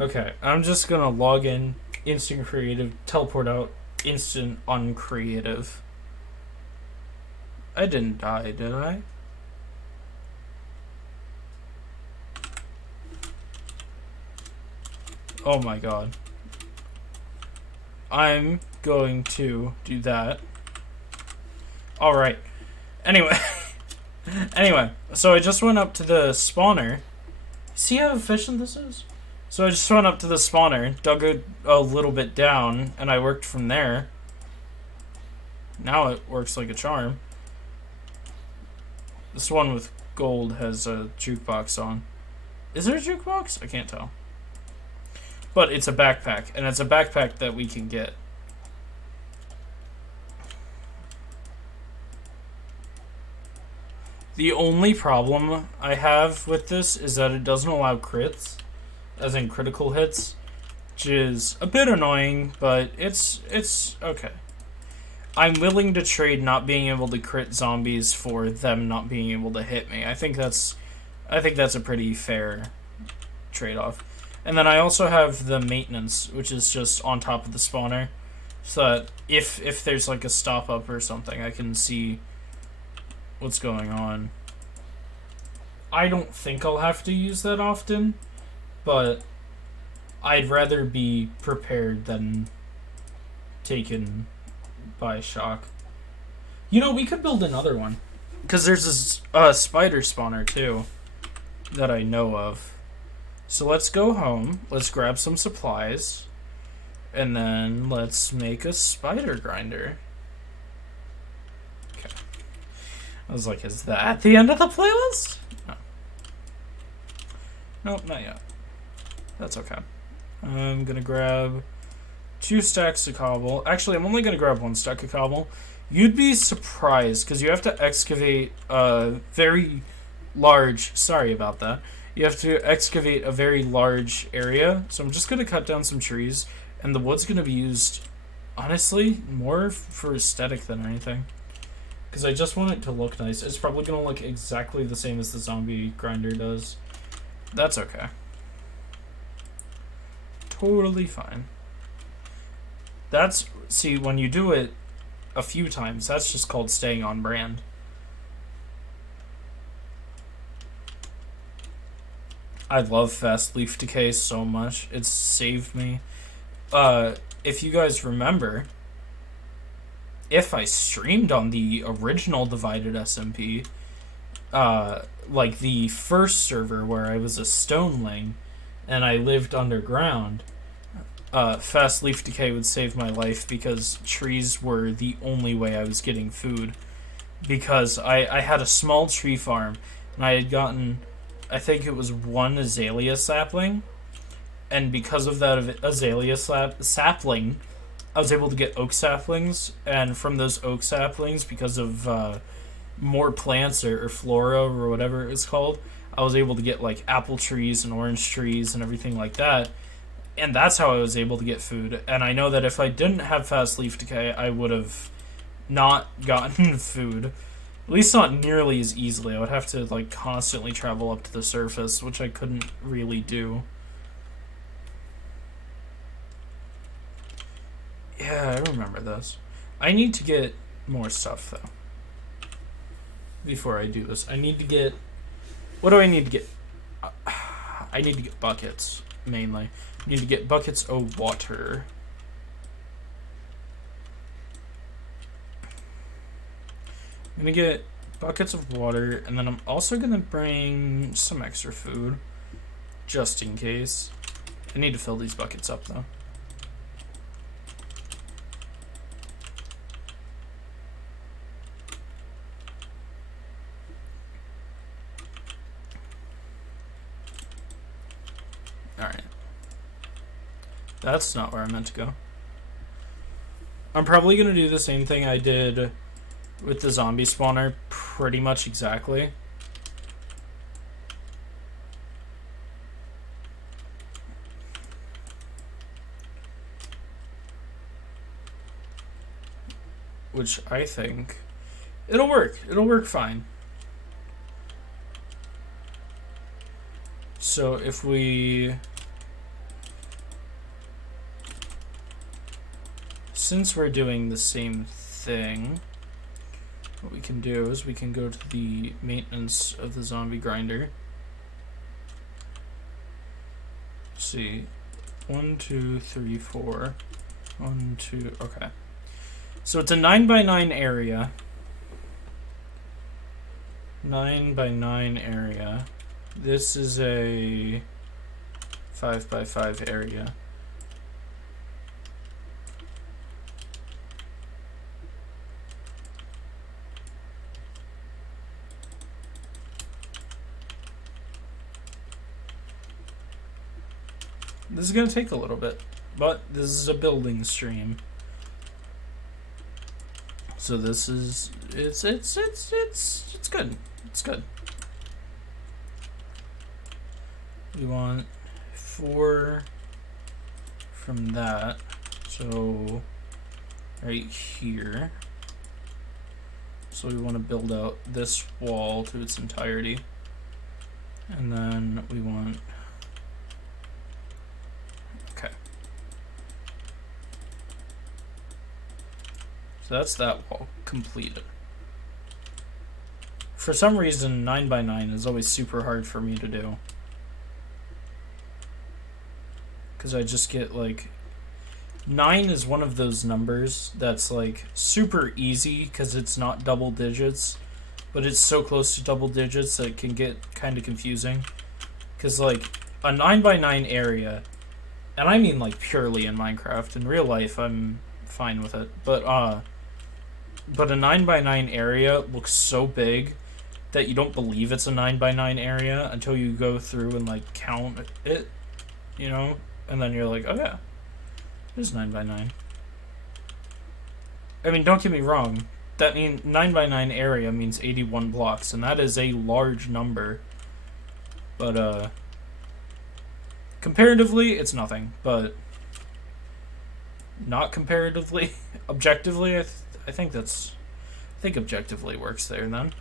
Okay, I'm just gonna log in, instant creative, teleport out, instant uncreative. I didn't die, did I? Oh my god. I'm going to do that. Alright. Anyway. Anyway, so I just went up to the spawner. See how efficient this is? So I just went up to the spawner, dug a little bit down, and I worked from there. Now it works like a charm. This one with gold has a jukebox on. Is there a jukebox? I can't tell. But it's a backpack, and it's a backpack that we can get. The only problem I have with this is that it doesn't allow crits, as in critical hits, which is a bit annoying, but it's okay. I'm willing to trade not being able to crit zombies for them not being able to hit me. I think that's a pretty fair trade-off. And then I also have the maintenance, which is just on top of the spawner, so that if there's like a stop up or something, I can see what's going on. I don't think I'll have to use that often, but I'd rather be prepared than taken by shock. You know, we could build another one, because there's this spider spawner too that I know of. So let's go home, let's grab some supplies, and then let's make a spider grinder. Okay. I was like, is that the end of the playlist? No. Nope, not yet. That's okay. I'm gonna grab 2 stacks of cobble. Actually, I'm only gonna grab 1 stack of cobble. You'd be surprised, because you have to excavate a very large... Sorry about that. You have to excavate a very large area. So I'm just gonna cut down some trees, and the wood's gonna be used, honestly, more for aesthetic than anything. Because I just want it to look nice. It's probably gonna look exactly the same as the zombie grinder does. That's okay. Totally fine. That's, see, when you do it a few times, that's just called staying on brand. I love fast leaf decay so much. It's saved me. If you guys remember, if I streamed on the original Divided SMP, like the first server where I was a stoneling and I lived underground, fast leaf decay would save my life because trees were the only way I was getting food. Because I had a small tree farm, and I had gotten, I think it was one azalea sapling, and because of that azalea sapling, I was able to get oak saplings, and from those oak saplings, because of more plants or flora or whatever it's called, I was able to get like apple trees and orange trees and everything like that. And that's how I was able to get food. And I know that if I didn't have fast leaf decay, I would have not gotten food. At least not nearly as easily. I would have to like constantly travel up to the surface, which I couldn't really do. Yeah, I remember this. I need to get more stuff though. Before I do this, I need to get... What do I need to get? I need to get buckets, mainly. I need to get buckets of water. I'm gonna get buckets of water, and then I'm also gonna bring some extra food, just in case. I need to fill these buckets up, though. Alright. That's not where I meant to go. I'm probably gonna do the same thing I did with the zombie spawner, pretty much exactly. Which I think it'll work. It'll work fine. So if we... Since we're doing the same thing, what we can do is we can go to the maintenance of the zombie grinder. Let's see. 1, 2, 3, 4. 1, 2, okay. So it's a 9x9 area. 9x9 area. This is a 5x5 area. This is going to take a little bit, but this is a building stream. So this is, it's good. It's good. We want 4 from that, so right here. So we want to build out this wall to its entirety, and then we want, okay. So that's that wall completed. For some reason, 9x9 is always super hard for me to do. Because I just get like... 9 is one of those numbers that's like super easy because it's not double digits, but it's so close to double digits that it can get kind of confusing. Because like a 9x9 area, and I mean like purely in Minecraft, in real life I'm fine with it, but a 9x9 area looks so big that you don't believe it's a 9x9 area until you go through and like count it, you know, and then you're like, oh yeah, it is 9x9. I mean, don't get me wrong, that mean 9x9 area means 81 blocks, and that is a large number, but comparatively it's nothing, but not comparatively, objectively, I think objectively works there then.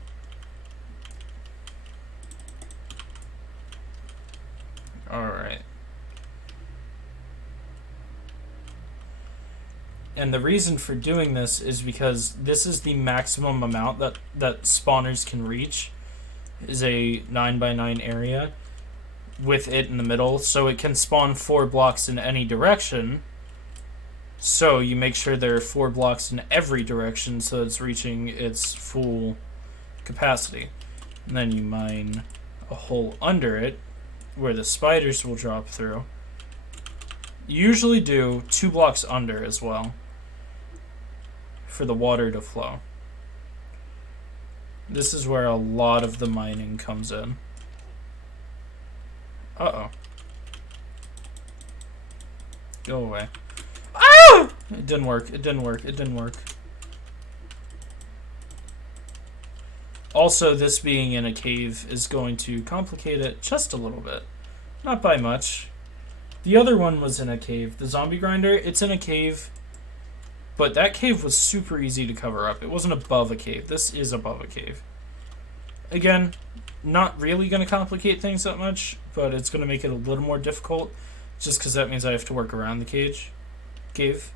Alright. And the reason for doing this is because this is the maximum amount that spawners can reach, is a 9x9 area with it in the middle, so it can spawn 4 blocks in any direction. So you make sure there are 4 blocks in every direction so it's reaching its full capacity. And then you mine a hole under it where the spiders will drop through. You usually do 2 blocks under as well for the water to flow. This is where a lot of the mining comes in. Uh-oh. Go away. Ah! It didn't work. It didn't work. It didn't work. Also, this being in a cave is going to complicate it just a little bit. Not by much. The other one was in a cave. The zombie grinder, it's in a cave. But that cave was super easy to cover up. It wasn't above a cave. This is above a cave. Again, not really going to complicate things that much, but it's going to make it a little more difficult, just because that means I have to work around the cave.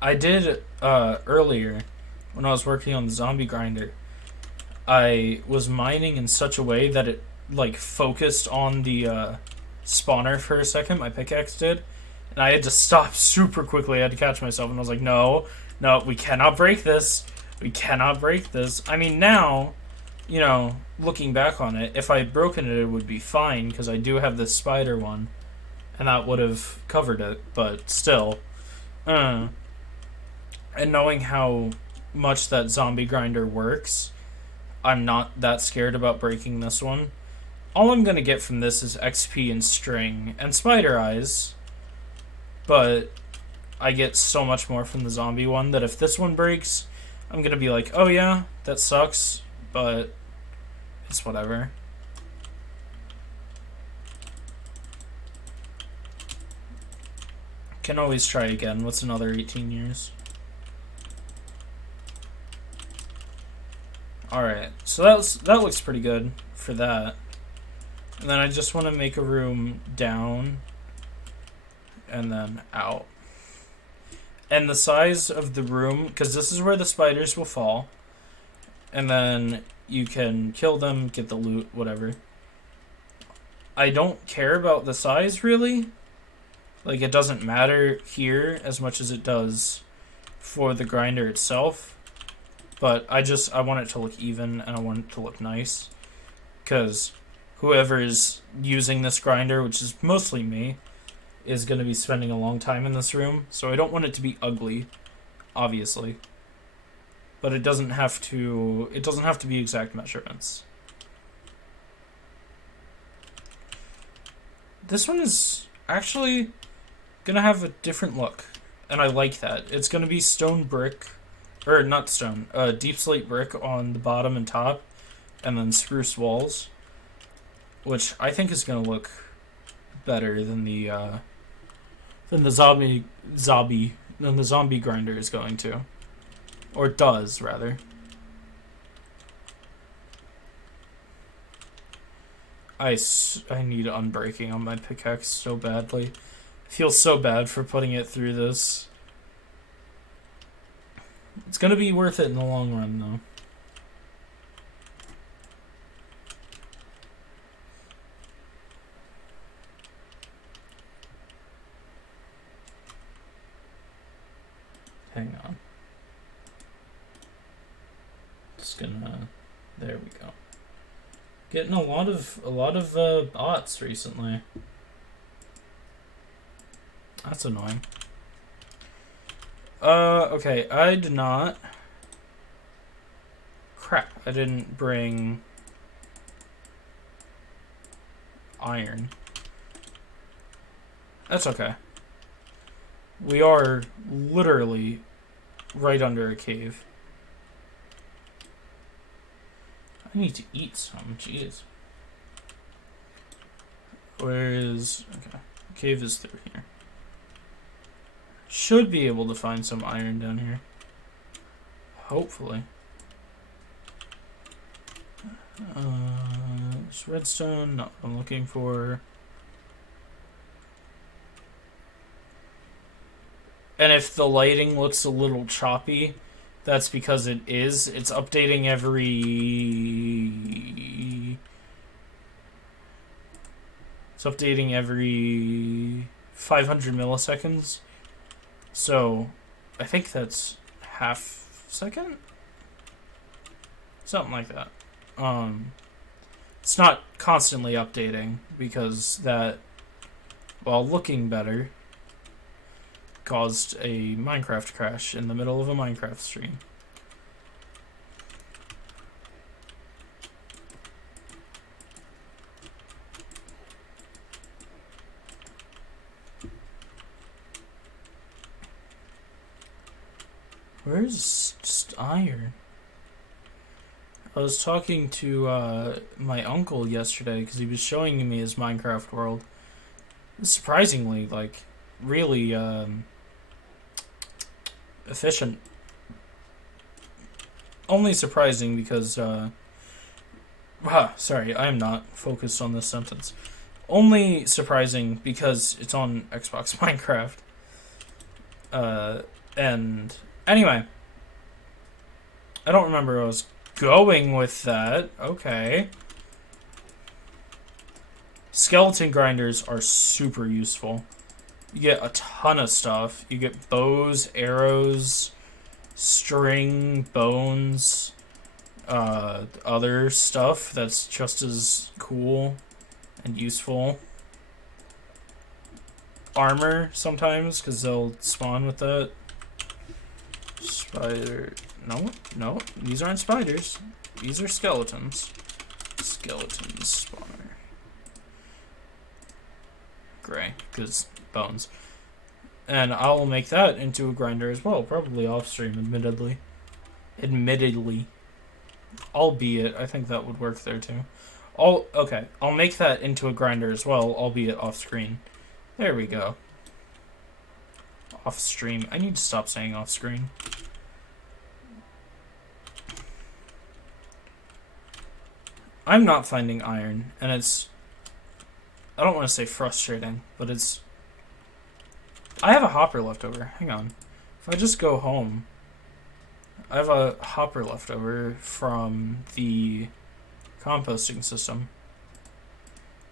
I did, earlier, when I was working on the zombie grinder, I was mining in such a way that it, like, focused on the, spawner for a second, my pickaxe did, and I had to stop super quickly. I had to catch myself, and I was like, no, we cannot break this. We cannot break this. I mean, now, you know, looking back on it, if I had broken it, it would be fine, because I do have this spider one, and that would have covered it, but still. And knowing how much that zombie grinder works, I'm not that scared about breaking this one. All I'm going to get from this is XP and string and spider eyes, but I get so much more from the zombie one that if this one breaks, I'm going to be like, oh yeah, that sucks, but it's whatever. Can always try again. What's another 18 years? Alright, so that looks pretty good for that. And then I just want to make a room down and then out. And the size of the room, because this is where the spiders will fall, and then you can kill them, get the loot, whatever. I don't care about the size, really. Like, it doesn't matter here as much as it does for the grinder itself. But I want it to look even, and I want it to look nice. Because whoever is using this grinder, which is mostly me, is going to be spending a long time in this room. So I don't want it to be ugly, obviously. But it doesn't have to be exact measurements. This one is actually going to have a different look, and I like that. It's going to be stone brick, or not stone, deep slate brick on the bottom and top, and then spruce walls, which I think is going to look better than the zombie grinder is going to, or does rather. I need unbreaking on my pickaxe so badly. I feel so bad for putting it through this. It's gonna be worth it in the long run, though. Hang on. Just gonna... There we go. Getting a lot of bots recently. That's annoying. Okay, I did not... Crap, I didn't bring... iron. That's okay. We are literally right under a cave. I need to eat some, jeez. Where is... Okay, the cave is through here. Should be able to find some iron down here. Hopefully. It's redstone, not what I'm looking for. And if the lighting looks a little choppy, that's because it is. It's updating every... It's updating every 500 milliseconds. So, I think that's half second? Something like that. It's not constantly updating because that while looking better, caused a Minecraft crash in the middle of a Minecraft stream. Where's just iron? I was talking to my uncle yesterday because he was showing me his Minecraft world. Surprisingly, like, really efficient. Only surprising because sorry, I am not focused on this sentence. Only surprising because it's on Xbox Minecraft. And anyway, I don't remember where I was going with that. Okay. Skeleton grinders are super useful. You get a ton of stuff. You get bows, arrows, string, bones, other stuff that's just as cool and useful. Armor sometimes, because they'll spawn with that. Spider. No, these aren't spiders. These are skeletons. Skeleton spawner. Gray, because bones. And I'll make that into a grinder as well, probably off stream, admittedly. Albeit, I think that would work there too. Okay, I'll make that into a grinder as well, albeit off screen. There we go. Off stream. I need to stop saying off screen. I'm not finding iron, and it's... I don't want to say frustrating, but it's... I have a hopper left over. Hang on. If I just go home... I have a hopper left over from the composting system.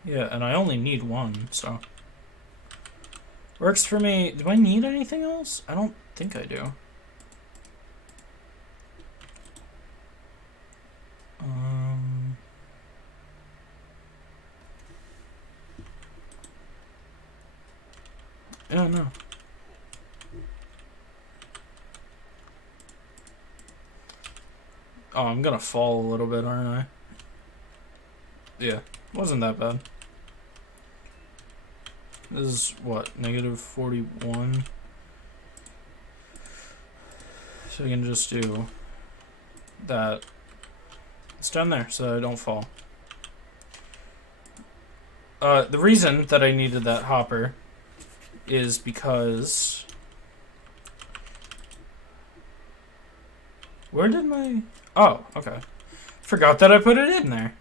Yeah, and I only need one, so... Works for me. Do I need anything else? I don't think I do. Yeah, no. Oh, I'm gonna fall a little bit, aren't I? Yeah, wasn't that bad. This is what, negative 41? So we can just do that. It's down there so I don't fall. The reason that I needed that hopper is because... Where did my... Oh, okay. Forgot that I put it in there.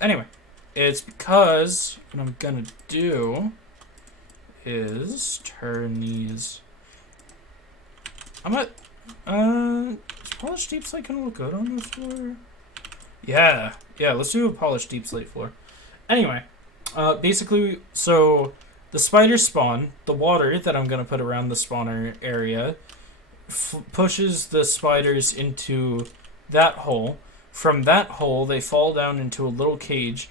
Anyway. It's because what I'm gonna do is turn these... is polished deep slate gonna look good on this floor? Yeah, let's do a polished deep slate floor. Anyway, basically, so the spiders spawn, the water that I'm gonna put around the spawner area pushes the spiders into that hole. From that hole, they fall down into a little cage.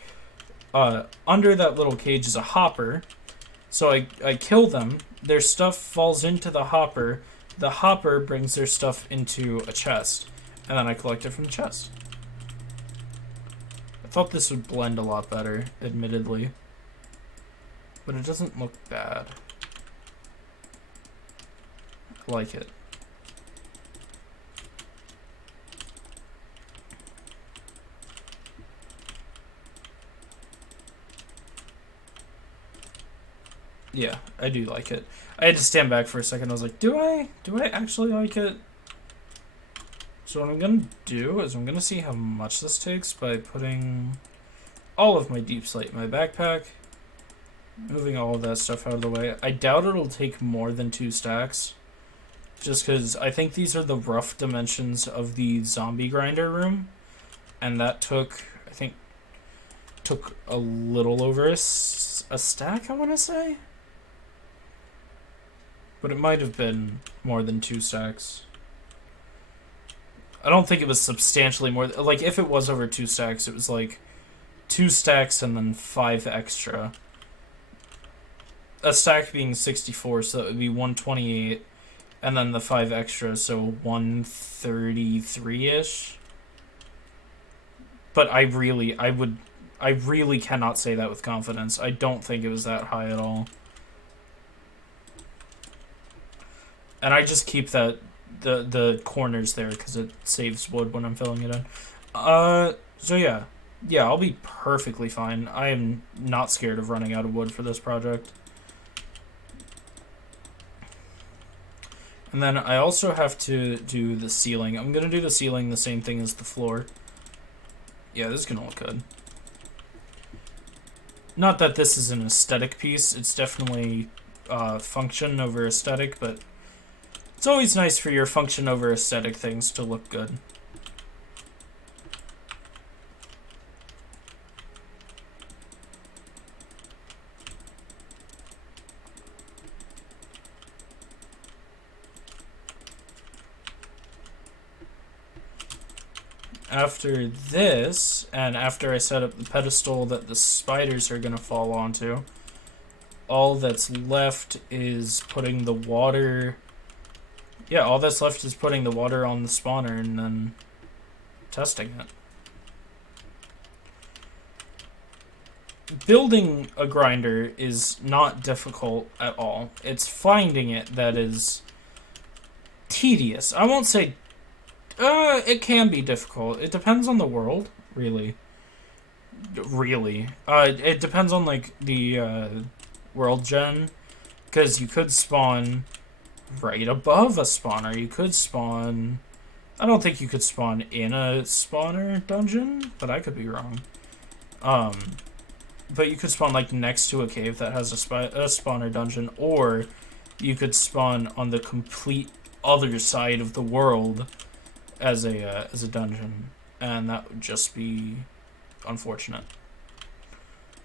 Under that little cage is a hopper. So I kill them. Their stuff falls into the hopper. The hopper brings their stuff into a chest. And then I collect it from the chest. I thought this would blend a lot better, admittedly. But it doesn't look bad. I like it. Yeah, I do like it. I had to stand back for a second. I was like, do I actually like it? So what I'm going to do is I'm going to see how much this takes by putting all of my deep slate in my backpack. Moving all of that stuff out of the way. I doubt it'll take more than 2 stacks. Just because I think these are the rough dimensions of the zombie grinder room. And that took a little over a stack, I want to say. But it might have been more than 2 stacks. I don't think it was substantially more. Like, if it was over 2 stacks, it was like 2 stacks and then 5 extra. a stack being 64, so it would be 128, and then the 5 extra, so 133-ish. But I really cannot say that with confidence. I don't think it was that high at all. And I just keep the corners there because it saves wood when I'm filling it in. So yeah. Yeah, I'll be perfectly fine. I am not scared of running out of wood for this project. And then I also have to do the ceiling. I'm going to do the ceiling the same thing as the floor. Yeah, this is going to look good. Not that this is an aesthetic piece. It's definitely function over aesthetic, but it's always nice for your function over aesthetic things to look good. After this, and after I set up the pedestal that the spiders are going to fall onto, all that's left is putting the water... Yeah, all that's left is putting the water on the spawner and then testing it. Building a grinder is not difficult at all. It's finding it that is tedious. I won't say... it can be difficult. It depends on the world, really. It depends on, like, the, world gen. Because you could spawn right above a spawner. You could spawn... I don't think you could spawn in a spawner dungeon, but I could be wrong. But you could spawn, like, next to a cave that has a spawner dungeon, or you could spawn on the complete other side of the world as a dungeon, and that would just be unfortunate.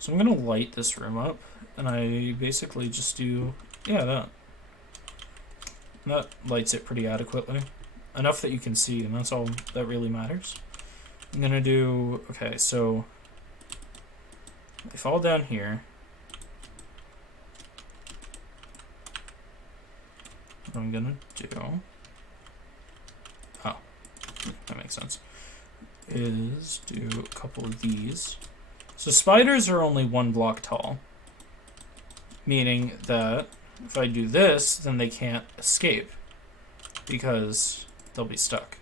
So I'm gonna light this room up, and I basically just do, yeah, that lights it pretty adequately, enough that you can see, and that's all that really matters. I'm gonna do, okay, so I fall down here. What I'm gonna do, oh, that makes sense, is do a couple of these. So spiders are only 1 block tall, meaning that if I do this, then they can't escape because they'll be stuck.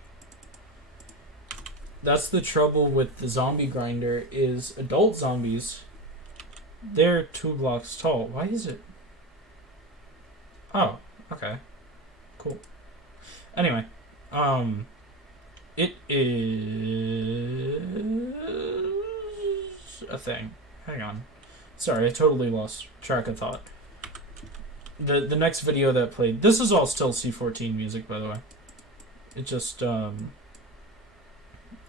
That's the trouble with the zombie grinder, is adult zombies, they're 2 blocks tall. Why is it? Oh, okay. Cool. Anyway, it is a thing. Hang on. Sorry, I totally lost track of thought. The next video that played, this is all still C14 music, by the way. It just,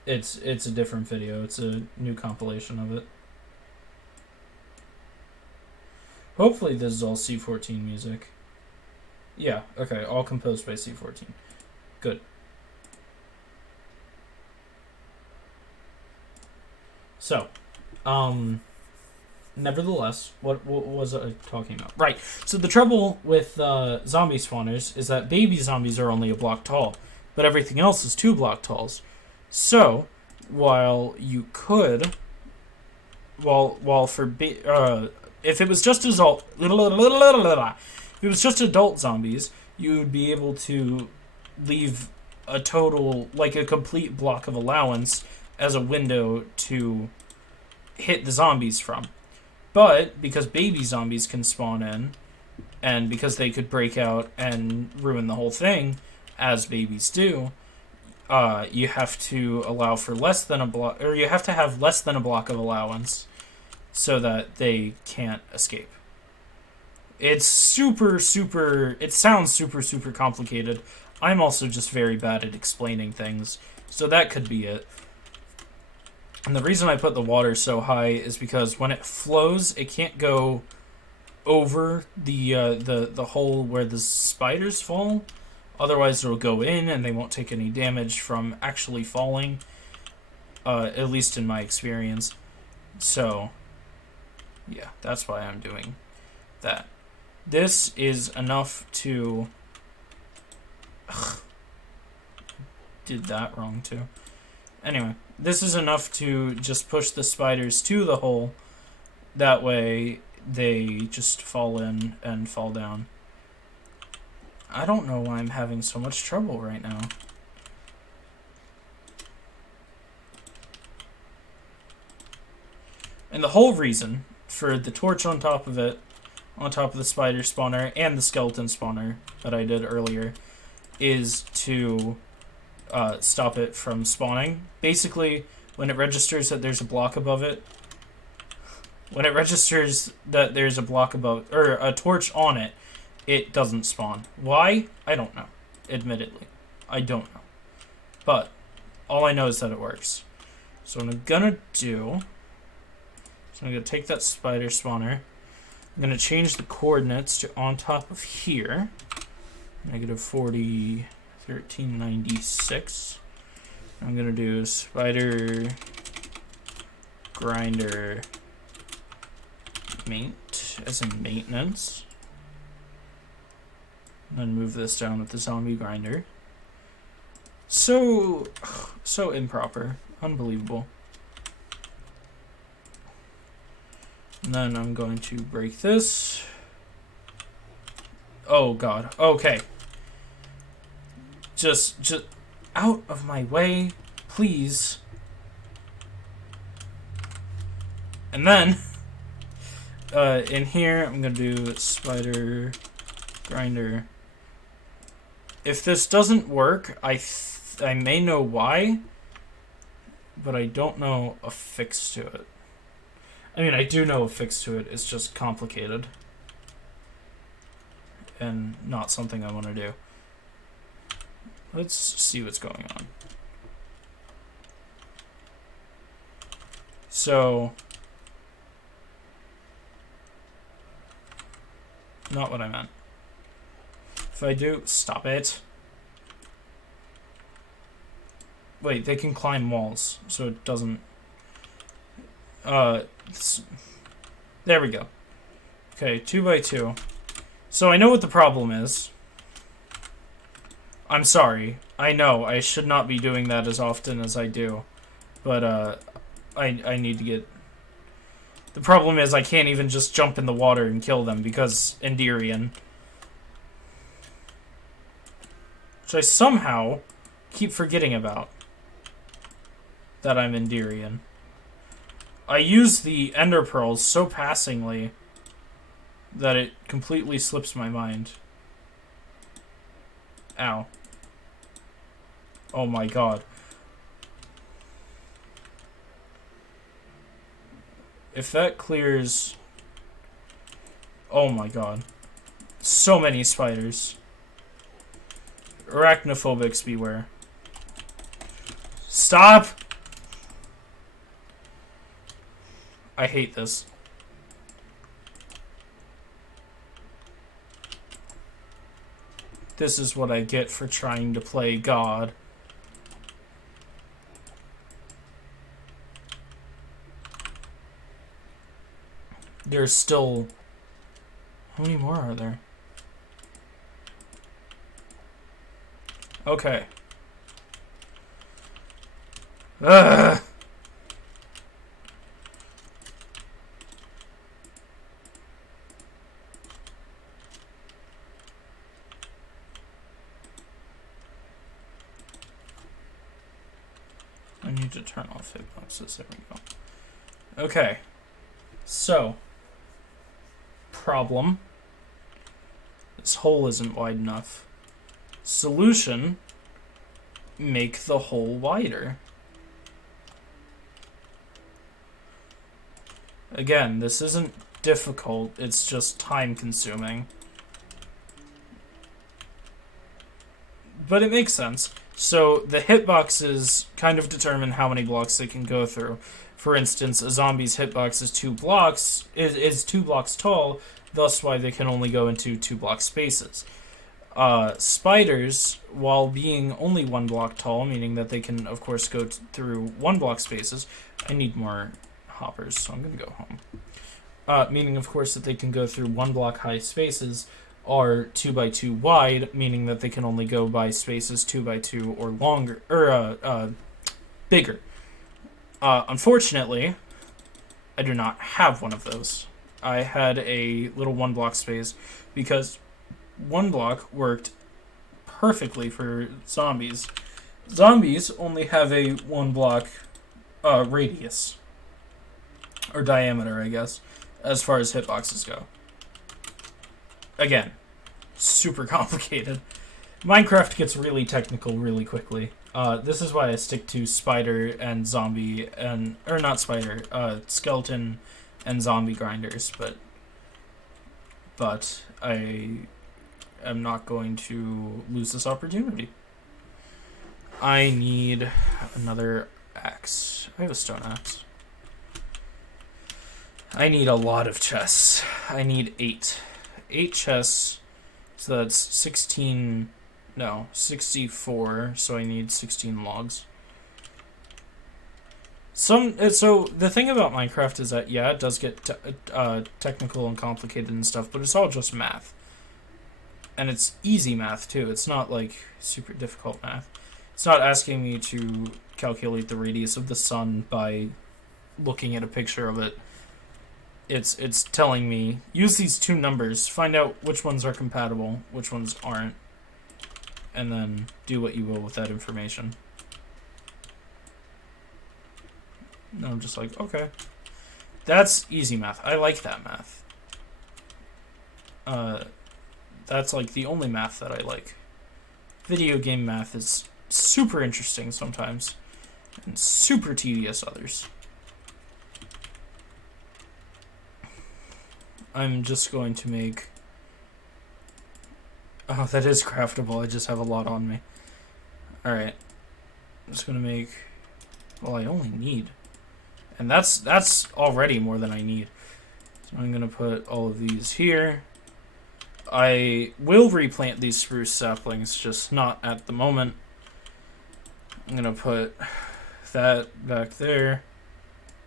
it's a different video. It's a new compilation of it. Hopefully this is all C14 music. Yeah, okay, all composed by C14. Good. So, nevertheless, what was I talking about? Right, so the trouble with zombie spawners is that baby zombies are only 1 block tall, but everything else is 2 block talls. So, while you could, if it was just adult zombies, you would be able to leave a total, like a complete block of allowance as a window to hit the zombies from. But because baby zombies can spawn in, and because they could break out and ruin the whole thing, as babies do, you have to allow for less than a block, or you have to have less than a block of allowance so that they can't escape. It's it sounds super complicated. I'm also just very bad at explaining things, so that could be it. And the reason I put the water so high is because when it flows, it can't go over the hole where the spiders fall. Otherwise, it'll go in and they won't take any damage from actually falling, at least in my experience. So, yeah, that's why I'm doing that. This is enough to... Ugh. Did that wrong too. Anyway, this is enough to just push the spiders to the hole. That way they just fall in and fall down. I don't know why I'm having so much trouble right now. And the whole reason for the torch on top of it, on top of the spider spawner and the skeleton spawner that I did earlier, is to stop it from spawning. Basically, when it registers that there's a block above it, when it registers that there's a block above, or a torch on it, it doesn't spawn. Why? I don't know. Admittedly. I don't know. But, all I know is that it works. So what I'm gonna do... So I'm gonna take that spider spawner. I'm gonna change the coordinates to on top of here. -40, 1396. I'm gonna do spider grinder maint, as in maintenance. And then move this down with the zombie grinder. So improper. Unbelievable. And then I'm going to break this. Oh god. Okay. Just out of my way, please. And then in here I'm gonna do spider grinder. If this doesn't work, I may know why, but I don't know a fix to it. I mean, I do know a fix to it, it's just complicated. And not something I want to do. Let's see what's going on. So... Not what I meant. If I do... Stop it. Wait, they can climb walls, so it doesn't... there we go. Okay, 2x2. So I know what the problem is. I'm sorry. I know, I should not be doing that as often as I do. But, I need to get... The problem is I can't even just jump in the water and kill them because Enderian. Which I somehow keep forgetting about. That I'm Enderian. I use the Ender Pearls so passingly that it completely slips my mind. Ow. Oh my god. If that clears... Oh my god. So many spiders. Arachnophobics beware. Stop! I hate this. This is what I get for trying to play God. There's still... How many more are there? Okay. Ugh! I need to turn off hitboxes. There we go. Okay. So. Problem. This hole isn't wide enough. Solution. Make the hole wider. Again, this isn't difficult. It's just time consuming. But it makes sense. So the hitboxes kind of determine how many blocks they can go through. For instance, a zombie's hitbox is 2 blocks, is 2 blocks tall, thus why they can only go into 2 block spaces. Spiders, while being only 1 block tall, meaning that they can, of course, go through 1 block spaces. I need more hoppers, so I'm going to go meaning, of course, that they can go through 1 block high spaces, are 2x2 wide, meaning that they can only go by spaces 2x2 or longer, or bigger. Unfortunately, I do not have one of those. I had a little 1 block space because 1 block worked perfectly for zombies. Zombies only have a 1 block radius, or diameter, I guess, as far as hitboxes go. Again, super complicated. Minecraft gets really technical really quickly. This is why I stick to spider and zombie and, or not spider, skeleton and zombie grinders, but I am not going to lose this opportunity. I need another axe. I have a stone axe. I need a lot of chests. I need 8. 8 chests, so that's 64, so I need 16 logs. So the thing about Minecraft is that, yeah, it does get technical and complicated and stuff, but it's all just math. And it's easy math, too. It's not, like, super difficult math. It's not asking me to calculate the radius of the sun by looking at a picture of it. It's telling me, use these 2 numbers, find out which ones are compatible, which ones aren't, and then do what you will with that information. And I'm just like, okay. That's easy math. I like that math. That's like the only math that I like. Video game math is super interesting sometimes, and super tedious others. I'm just going to make... Oh, that is craftable. I just have a lot on me. Alright. I'm just going to make... Well, I only need... And that's already more than I need. So I'm going to put all of these here. I will replant these spruce saplings, just not at the moment. I'm going to put that back there.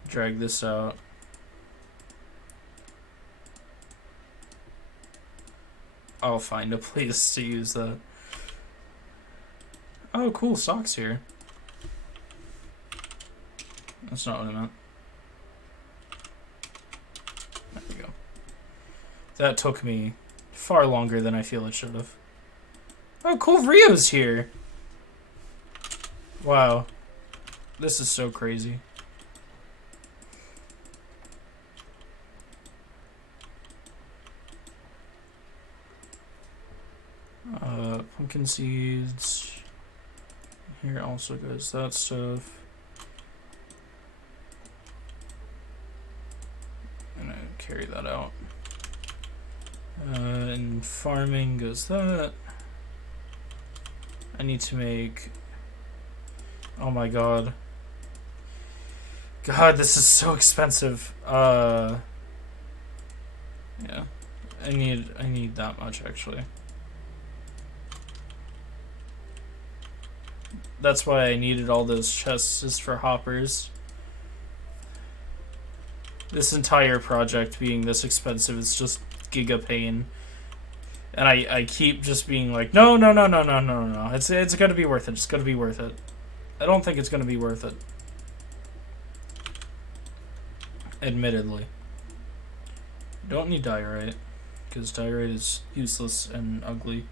Drag this out. I'll find a place to use that. Oh, cool, socks here. That's not what I meant. There we go. That took me far longer than I feel it should have. Oh, cool, Rio's here! Wow. This is so crazy. Pumpkin seeds. Here also goes that stuff. And I carry that out. And farming goes that. I need to make... Oh my god. God, this is so expensive. Yeah. I need that much actually. That's why I needed all those chests, is for hoppers. This entire project being this expensive is just giga pain. And I keep just being like, no. It's gonna be worth it. It's gonna be worth it. I don't think it's gonna be worth it. Admittedly. Don't need diorite, because diorite is useless and ugly.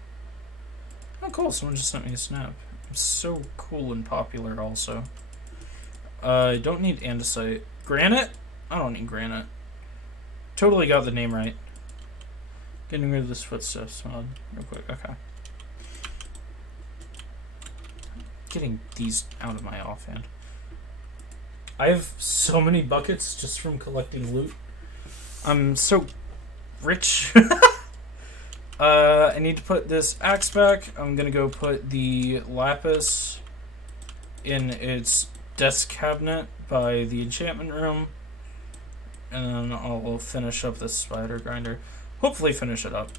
Oh cool, someone just sent me a snap. I'm so cool and popular also. I don't need andesite. Granite? I don't need granite. Totally got the name right. Getting rid of this footsteps mod real quick. Okay. Getting these out of my offhand. I have so many buckets just from collecting loot. I'm so rich. I need to put this axe back. I'm gonna go put the lapis in its desk cabinet by the enchantment room. And then I'll finish up this spider grinder. Hopefully finish it up.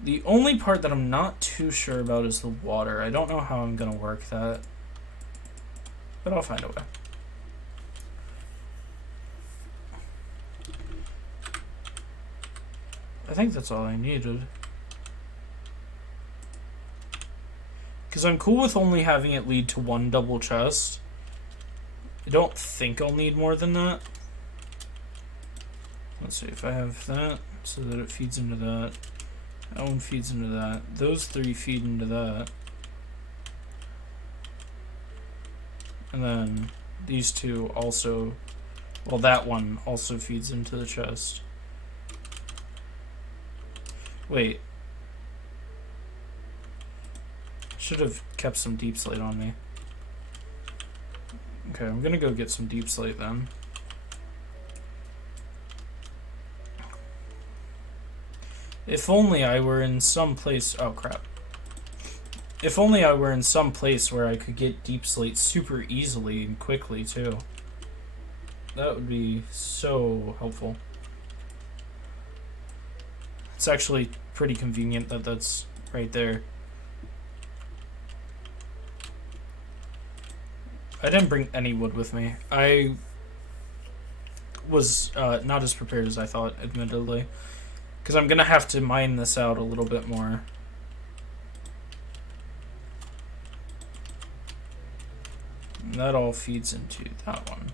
The only part that I'm not too sure about is the water. I don't know how I'm gonna work that, but I'll find a way. I think that's all I needed. Because I'm cool with only having it lead to one double chest. I don't think I'll need more than that. Let's see if I have that so that it feeds into that. That one feeds into that. Those three feed into that. And then these two also, well, that one also feeds into the chest. Wait. Should have kept some deep slate on me. Okay, I'm gonna go get some deep slate then. If only I were in some place. Oh crap. If only I were in some place where I could get deep slate super easily and quickly too. That would be so helpful. It's actually pretty convenient that that's right there. I didn't bring any wood with me. I was not as prepared as I thought, admittedly. Because I'm going to have to mine this out a little bit more. And that all feeds into that one.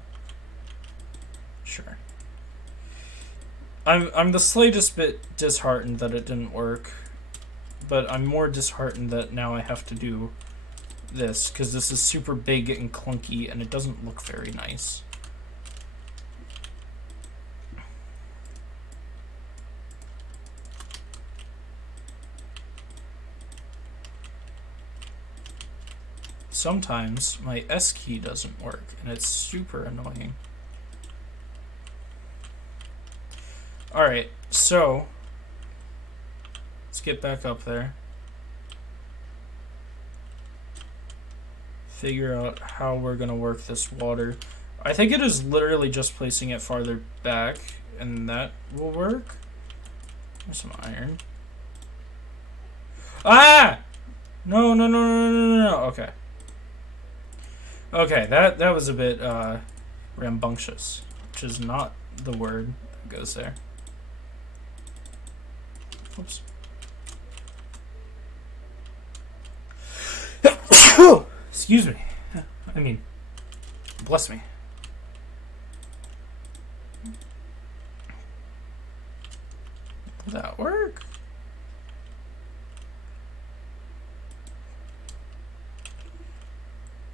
Sure. I'm the slightest bit disheartened that it didn't work. But I'm more disheartened that now I have to do this, because this is super big and clunky and it doesn't look very nice. Sometimes my S key doesn't work and it's super annoying. Alright, so let's get back up there. Figure out how we're gonna work this water. I think it is literally just placing it farther back, and that will work. There's some iron. Ah! No, no, no, no, no, no, no. Okay. Okay, that was a bit rambunctious, which is not the word that goes there. Oops. Excuse me. I mean, bless me. Will that work?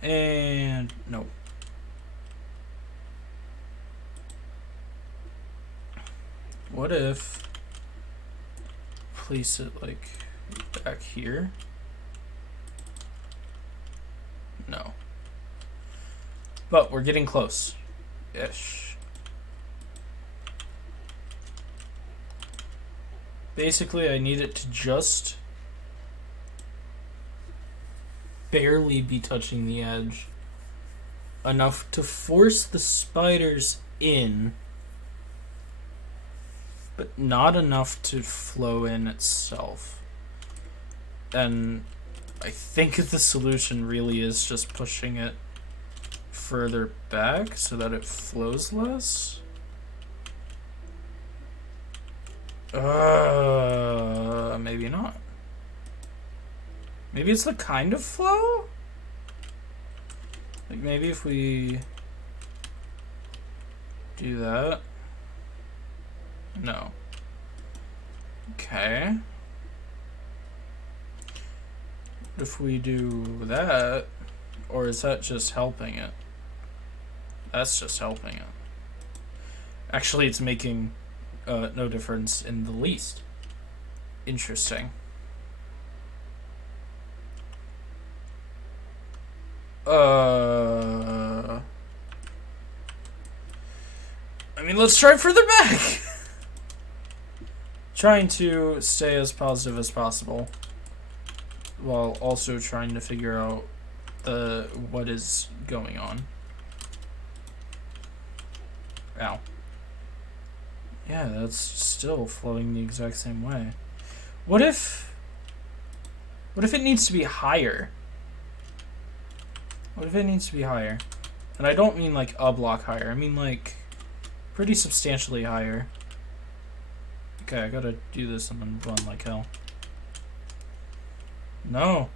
And no. What if place it like back here? No. But we're getting close. Ish. Basically, I need it to just barely be touching the edge. Enough to force the spiders in, but not enough to flow in itself. And I think the solution really is just pushing it further back so that it flows less. Maybe not. Maybe it's the kind of flow? Like maybe if we do that. No. Okay. What if we do that? Or is that just helping it? That's just helping it. Actually, it's making no difference in the least. Interesting. I mean, let's try further back. Trying to stay as positive as possible, while also trying to figure out what is going on. Ow. Yeah, that's still flowing the exact same way. What if it needs to be higher? What if it needs to be higher? And I don't mean like a block higher. I mean like pretty substantially higher. Okay, I gotta do this and then run like hell. No.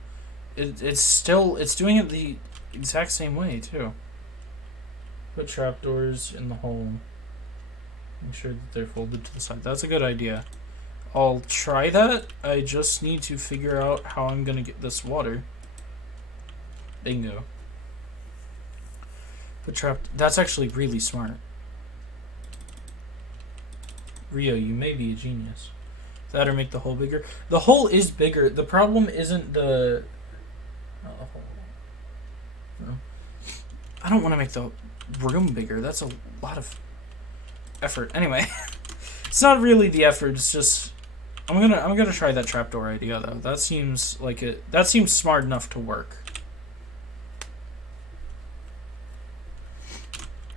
It's doing it the exact same way, too. Put trapdoors in the hole. Make sure that they're folded to the side. That's a good idea. I'll try that. I just need to figure out how I'm gonna get this water. Bingo. Put trap. That's actually really smart. Rio, you may be a genius. That or make the hole bigger. The hole is bigger. The problem isn't the... Not the hole. No. I don't want to make the room bigger. That's a lot of effort. Anyway, it's not really the effort. It's just I'm gonna try that trapdoor idea though. That seems like it. That seems smart enough to work.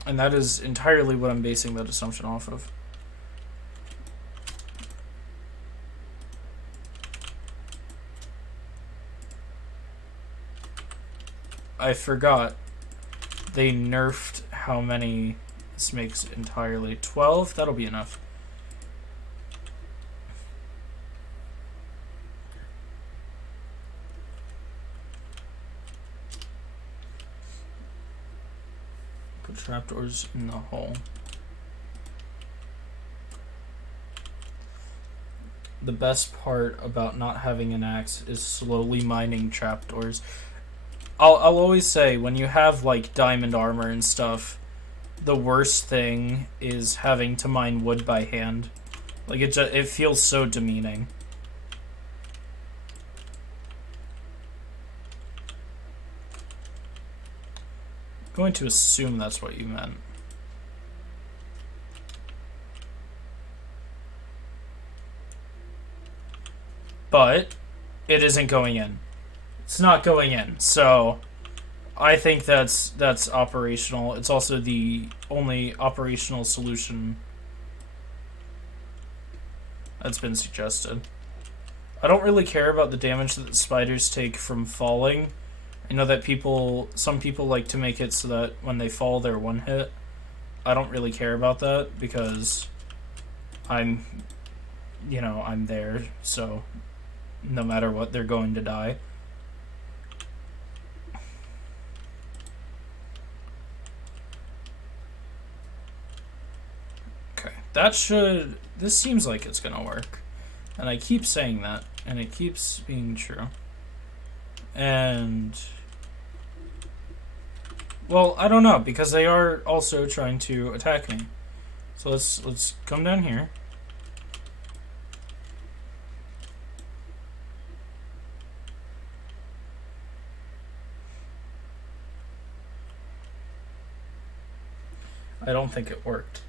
And that is entirely what I'm basing that assumption off of. I forgot. They nerfed how many this makes entirely. 12? That'll be enough. Put trapdoors in the hole. The best part about not having an axe is slowly mining trapdoors. I'll always say, when you have, like, diamond armor and stuff, the worst thing is having to mine wood by hand. Like, it feels so demeaning. I'm going to assume that's what you meant. But it isn't going in. It's not going in, so I think that's operational. It's also the only operational solution that's been suggested. I don't really care about the damage that the spiders take from falling. I know that some people like to make it so that when they fall, they're one hit. I don't really care about that because I'm there, so no matter what, they're going to die. This seems like it's gonna work. And I keep saying that, and it keeps being true. And... well, I don't know, because they are also trying to attack me. So let's come down here. I don't think it worked.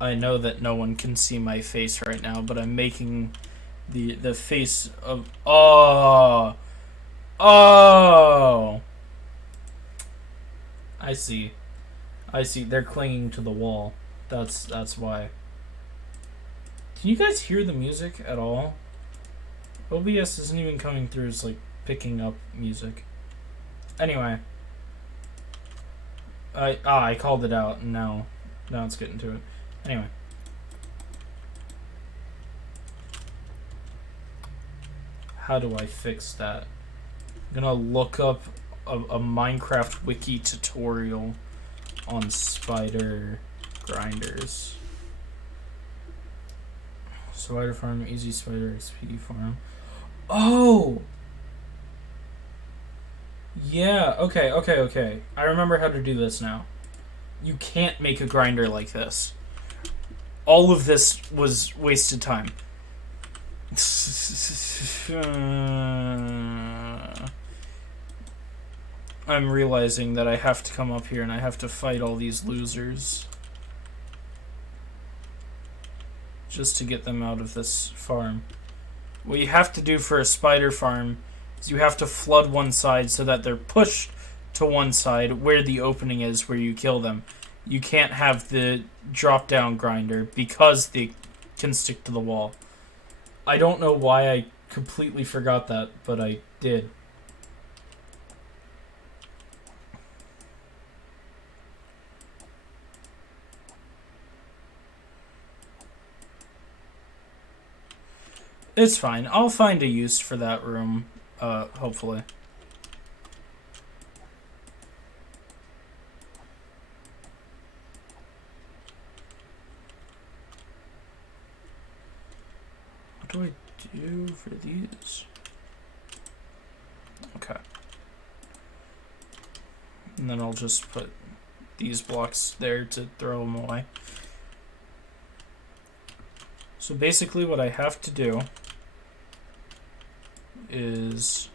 I know that no one can see my face right now, but I'm making the face of... oh! I see. They're clinging to the wall. That's why. Can you guys hear the music at all? OBS isn't even coming through as, like, picking up music. Anyway. I called it out, and now it's getting to it. Anyway. How do I fix that? I'm gonna look up a Minecraft wiki tutorial on spider grinders. Spider farm, easy spider XP farm. Oh! Yeah, okay. I remember how to do this now. You can't make a grinder like this. All of this was wasted time. I'm realizing that I have to come up here and I have to fight all these losers. Just to get them out of this farm. What you have to do for a spider farm is you have to flood one side so that they're pushed to one side where the opening is where you kill them. You can't have the drop down grinder because they can stick to the wall. I don't know why I completely forgot that, but I did. It's fine. I'll find a use for that room, hopefully. What do I do for these? Okay. And then I'll just put these blocks there to throw them away. So basically what I have to do is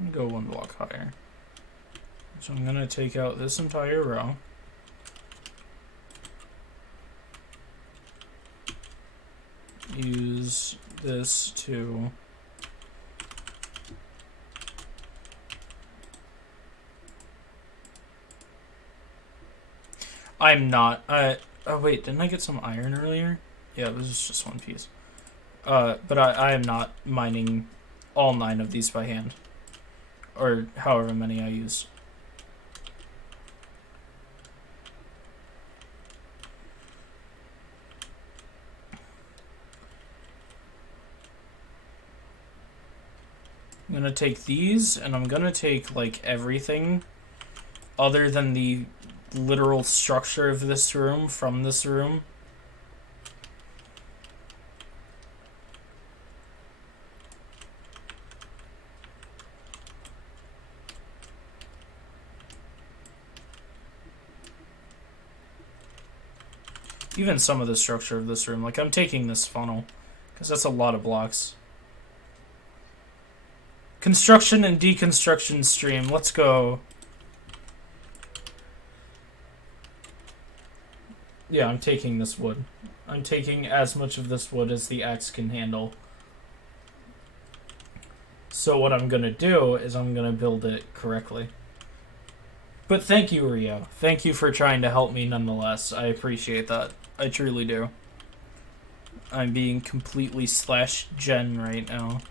I'm gonna go one block higher. So I'm gonna take out this entire row. Use this to I'm not. Oh wait, didn't I get some iron earlier? Yeah, it was just one piece. But I am not mining all 9 of these by hand. Or however many I use. I'm gonna take these, and I'm gonna take, like, everything other than the literal structure of this room from this room. Even some of the structure of this room. Like, I'm taking this funnel, because that's a lot of blocks. Construction and deconstruction stream. Let's go. Yeah, I'm taking this wood. I'm taking as much of this wood as the axe can handle. So what I'm going to do is I'm going to build it correctly. But thank you, Rio. Thank you for trying to help me nonetheless. I appreciate that. I truly do. I'm being completely /gen right now.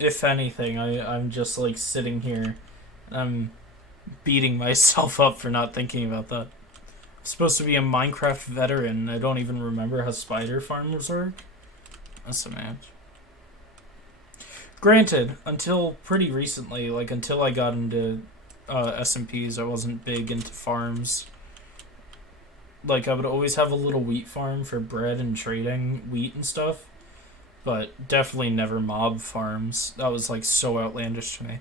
If anything, I'm just like sitting here and I'm beating myself up for not thinking about that. I'm supposed to be a Minecraft veteran. I don't even remember how spider farms work. That's a match. Granted, until pretty recently, like until I got into SMPs, I wasn't big into farms. Like I would always have a little wheat farm for bread and trading wheat and stuff. But definitely never mob farms. That was like so outlandish to me.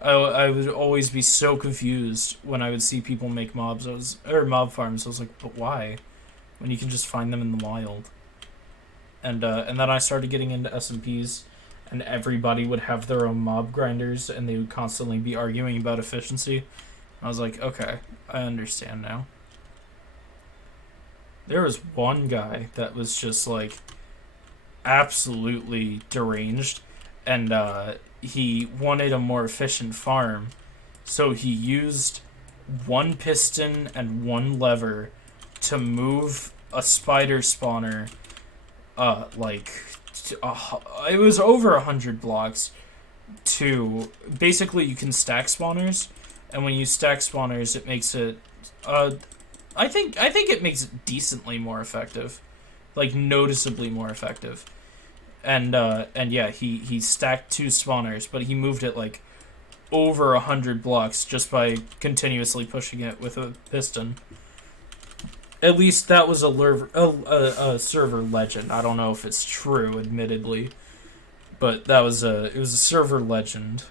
I would always be so confused when I would see people make mobs. Or mob farms. I was like, but why? When you can just find them in the wild. And then I started getting into SMPs, and everybody would have their own mob grinders, and they would constantly be arguing about efficiency. I was like, okay, I understand now. There was one guy that was just like absolutely deranged, and he wanted a more efficient farm, so he used one piston and one lever to move a spider spawner it was over 100 blocks to basically you can stack spawners, and when you stack spawners it makes it I think it makes it decently more effective, like noticeably more effective. And yeah, he stacked 2 spawners, but he moved it like over 100 blocks just by continuously pushing it with a piston. At least that was a server legend. I don't know if it's true, admittedly, but it was a server legend.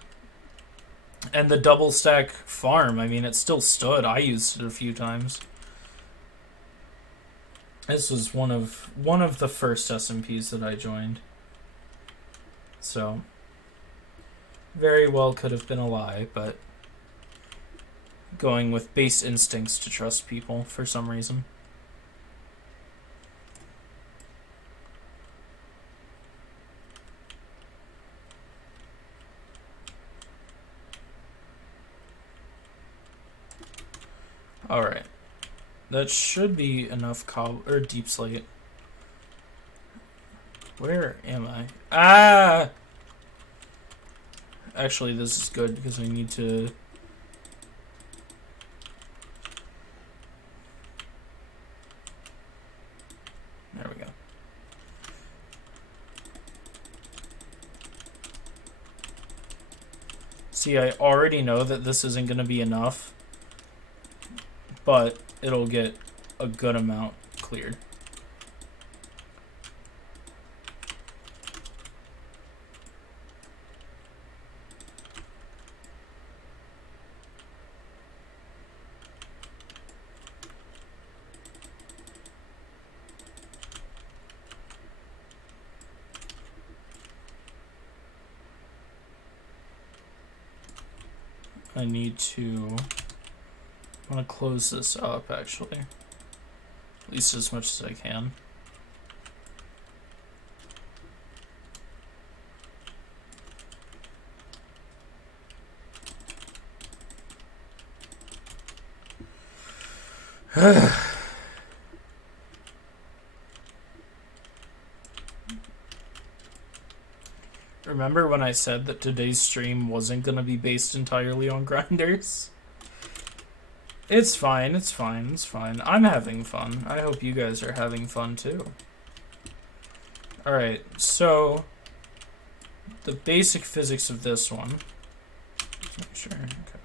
And the double stack farm, I mean, it still stood. I used it a few times. This was one of the first SMPs that I joined. So, very well could have been a lie, but going with base instincts to trust people for some reason. Alright. That should be enough or deep slate. Where am I? Ah! Actually, this is good because I need to... There we go. See, I already know that this isn't going to be enough, but it'll get a good amount cleared. I need to... I want to close this up, actually. At least as much as I can. Remember when I said that today's stream wasn't going to be based entirely on grinders? It's fine, it's fine, it's fine. I'm having fun. I hope you guys are having fun too. Alright, so... the basic physics of this one. Let's make sure, okay.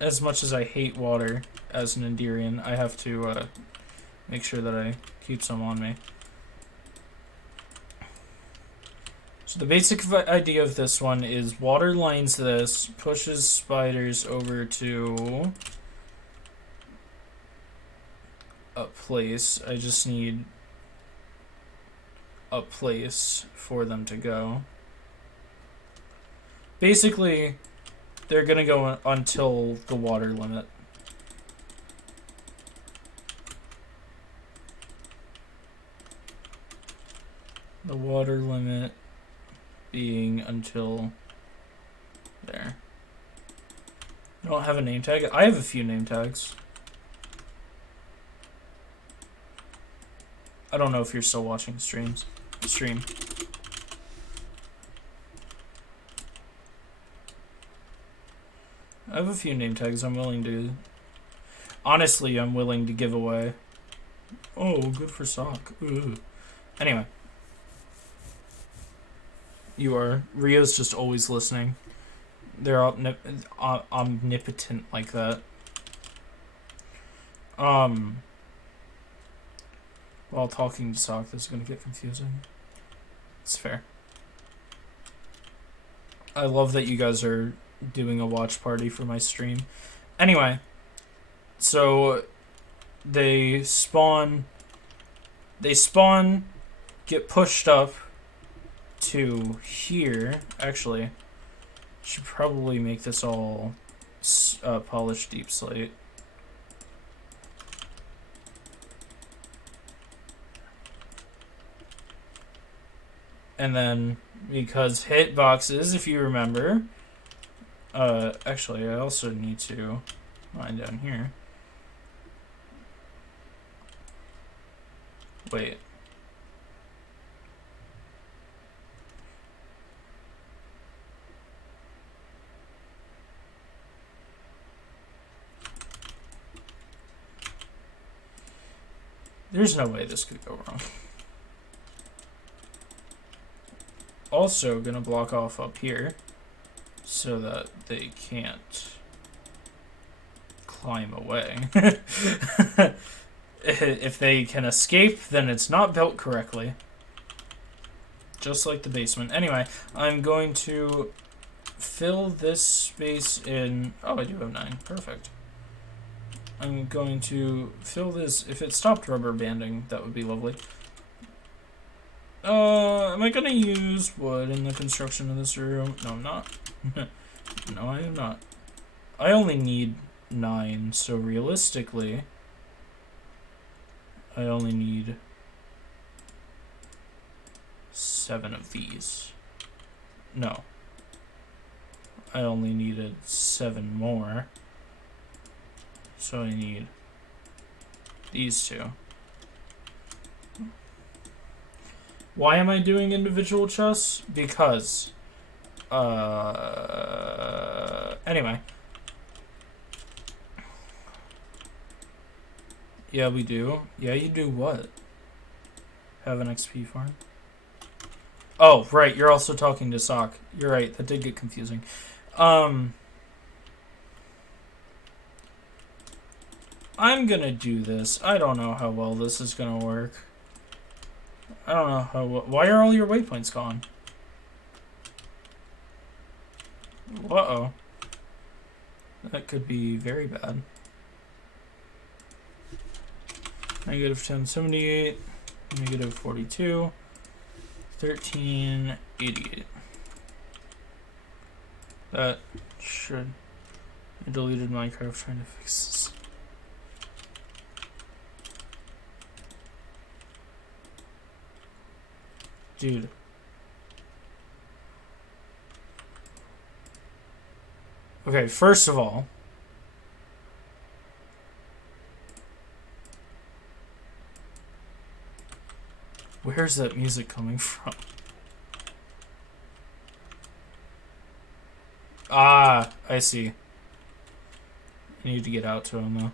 As much as I hate water as an Enderian, I have to make sure that I keep some on me. So the basic idea of this one is water lines this, pushes spiders over to a place. I just need a place for them to go. Basically, they're gonna go until the water limit. The water limit being until there. I don't have a name tag. I have a few name tags. I don't know if you're still watching stream. I have a few name tags I'm willing to... Honestly, I'm willing to give away. Oh, good for sock. Ooh. Anyway. You are. Rio's just always listening. They're omnipotent like that. While talking to Sock, this is going to get confusing. It's fair. I love that you guys are doing a watch party for my stream. Anyway. So, they spawn, get pushed up to here. Actually, should probably make this all polished deep slate. And then, because hitboxes, if you remember, actually, I also need to line down here. Wait. There's no way this could go wrong. Also gonna block off up here so that they can't climb away. If they can escape, then it's not built correctly. Just like the basement. Anyway, I'm going to fill this space in... Oh, I do have 9. Perfect. I'm going to fill this... If it stopped rubber banding, that would be lovely. Am I going to use wood in the construction of this room? No, I'm not. No, I am not. I only need 9, so realistically... I only need 7 of these. No. I only needed 7 more. So I need these two. Why am I doing individual chests? Because, anyway. Yeah, we do. Yeah, you do what? Have an XP farm? Oh, right, you're also talking to Sock. You're right, that did get confusing. I'm gonna do this. I don't know how well this is gonna work. I don't know how well... Why are all your waypoints gone? Uh-oh. That could be very bad. Negative 1078, negative 42, 1388. That should... I deleted Minecraft trying to fix this. Dude. Okay, first of all... Where's that music coming from? Ah, I see. I need to get out to him, though.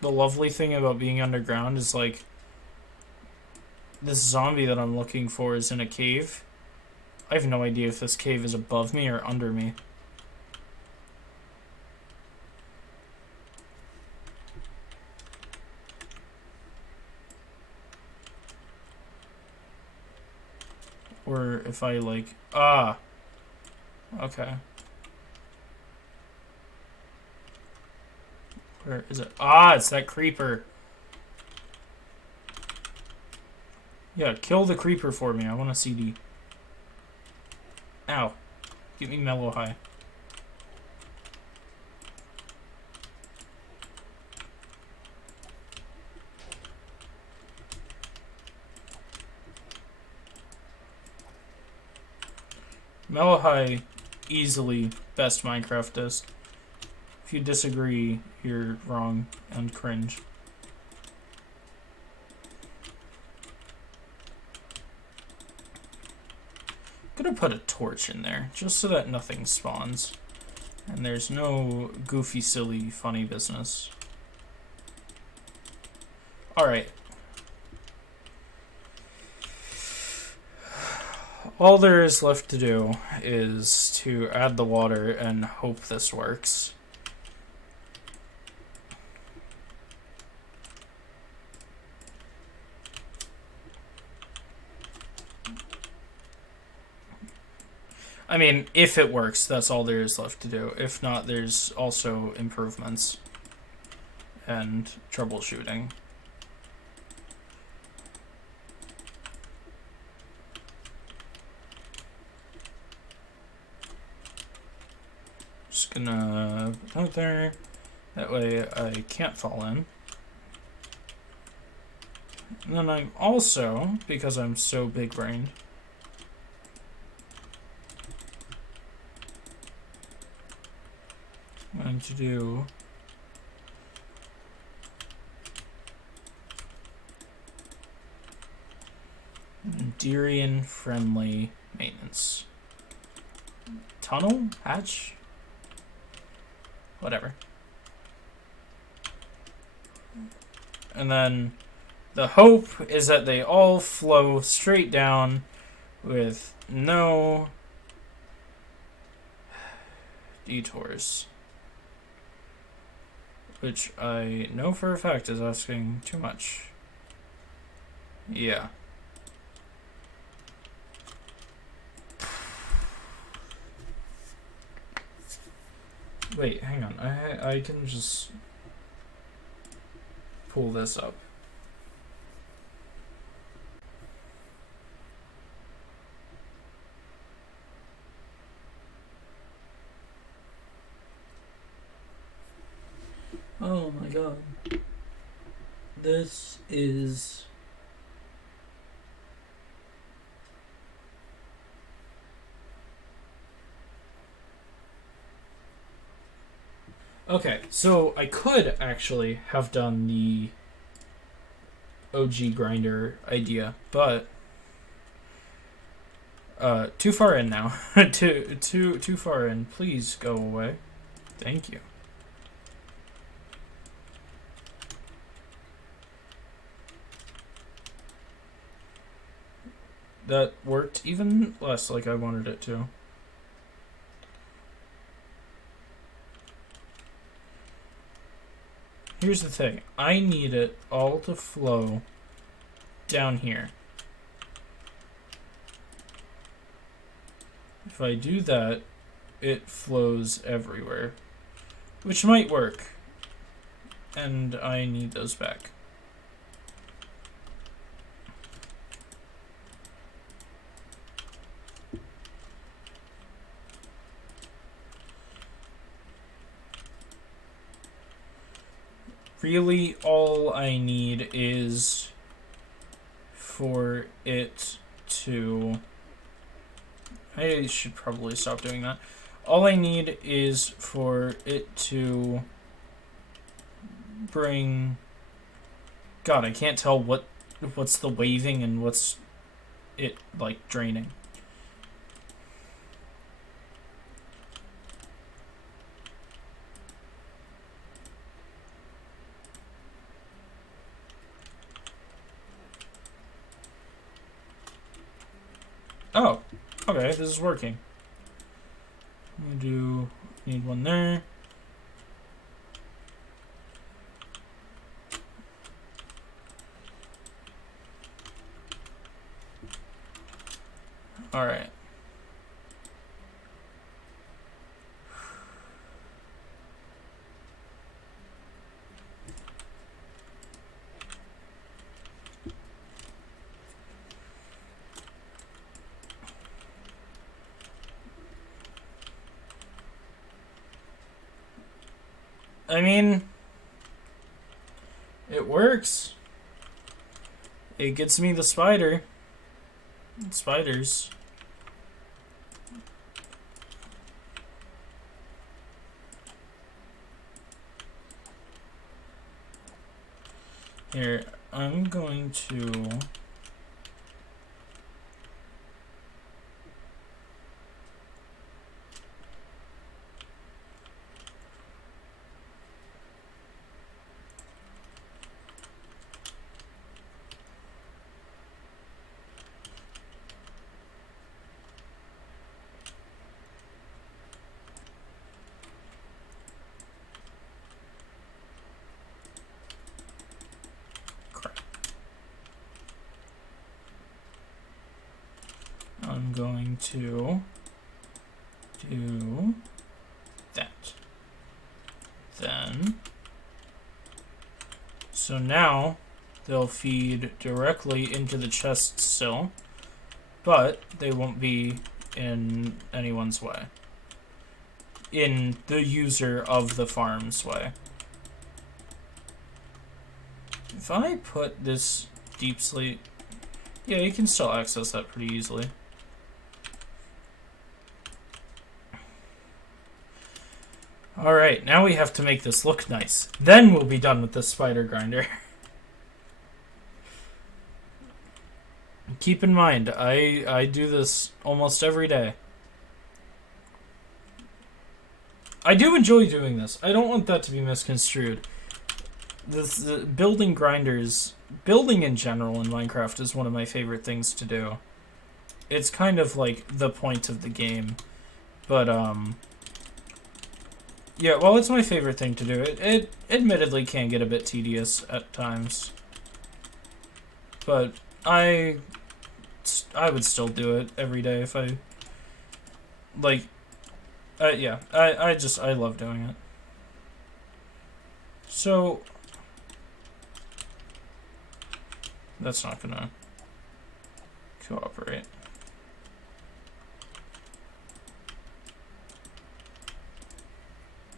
The lovely thing about being underground is, like, this zombie that I'm looking for is in a cave. I have no idea if this cave is above me or under me. Or if I, like... Ah! Okay. Where is it? Ah, it's that creeper. Yeah, kill the creeper for me. I want a CD. Ow. Give me mellow high. Mellow high, easily best Minecraft disc. If you disagree, you're wrong and cringe. I'm gonna put a torch in there, just so that nothing spawns. And there's no goofy, silly, funny business. Alright. All there is left to do is to add the water and hope this works. I mean, if it works, that's all there is left to do. If not, there's also improvements and troubleshooting. Just gonna put that there. That way I can't fall in. And then I'm also, because I'm so big-brained, going to do Enderian-friendly maintenance. Tunnel? Hatch? Whatever. And then the hope is that they all flow straight down with no detours. Which I know for a fact is asking too much. Yeah. Wait, hang on. I can just pull this up. Oh my god. This is... Okay, so I could actually have done the OG grinder idea, but too far in now. too far in. Please go away. Thank you. That worked even less like I wanted it to. Here's the thing. I need it all to flow down here. If I do that, it flows everywhere. Which might work. And I need those back. Really, all I need is for it to... I should probably stop doing that. All I need is for it to bring... God, I can't tell what's the waving and what's it, like, draining. Oh, okay, this is working. Need one there. All right. I mean, it works. It gets me the spider. Spiders. Here, I'm going to... I'm going to do that. Then, so now they'll feed directly into the chest still, but they won't be in anyone's way. In the user of the farm's way. If I put this deep sleep, yeah, you can still access that pretty easily. Alright, now we have to make this look nice. Then we'll be done with this spider grinder. Keep in mind, I do this almost every day. I do enjoy doing this. I don't want that to be misconstrued. The building grinders, building in general in Minecraft is one of my favorite things to do. It's kind of like the point of the game. But, yeah, well, it's my favorite thing to do. It admittedly can get a bit tedious at times. But I would still do it every day if I... Like... yeah, I love doing it. So... That's not gonna cooperate.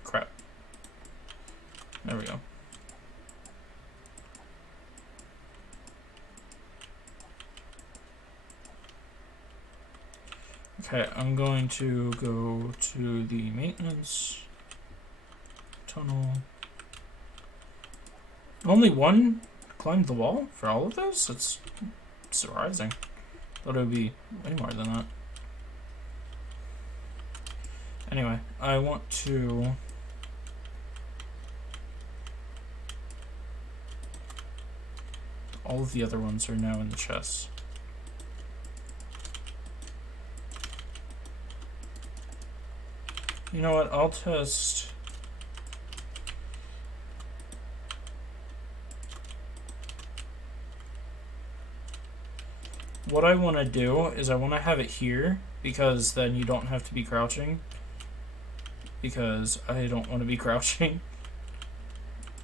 Crap. There we go. Okay, I'm going to go to the maintenance tunnel. Only one climbed the wall for all of those? That's surprising. Thought it would be way more than that. Anyway, I want to... All of the other ones are now in the chest. You know what? I'll test... What I want to do is I want to have it here, because then you don't have to be crouching. Because I don't want to be crouching.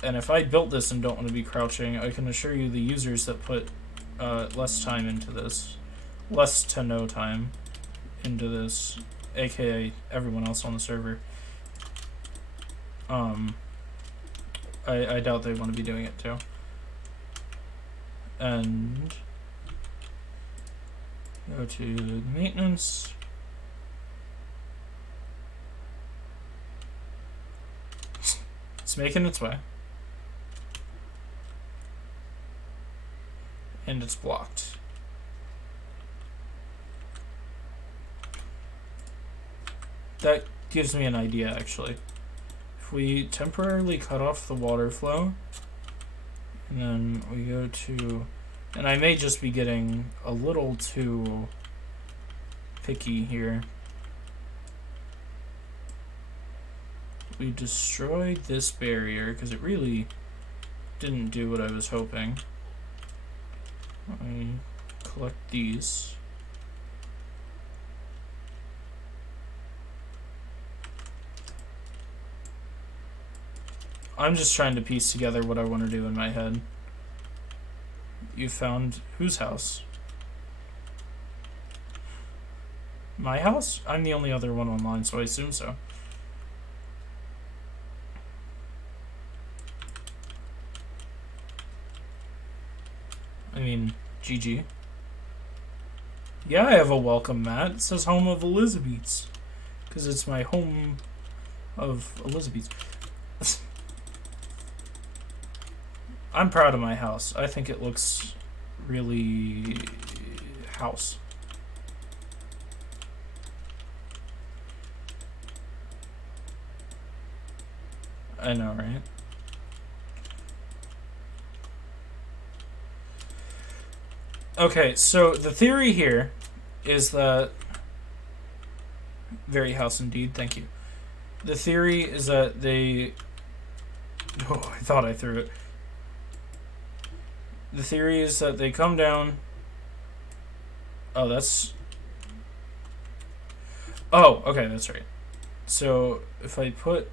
And if I built this and don't want to be crouching, I can assure you the users that put less time into this, less to no time into this, aka everyone else on the server, I doubt they want to be doing it too. And go to maintenance. It's making its way. And it's blocked. That gives me an idea, actually. If we temporarily cut off the water flow, and then we go to... And I may just be getting a little too picky here. We destroyed this barrier, because it really didn't do what I was hoping. I collect these. I'm just trying to piece together what I want to do in my head. You found whose house? My house? I'm the only other one online, so I assume so. I mean, GG. Yeah, I have a welcome mat. It says home of Elizabeths. Because it's my home of Elizabeths. I'm proud of my house. I think it looks really house. I know, right? Okay, so the theory here is that... Very house indeed, thank you. The theory is that they... Oh, I thought I threw it. The theory is that they come down... Oh, that's... Oh, okay, that's right. So, if I put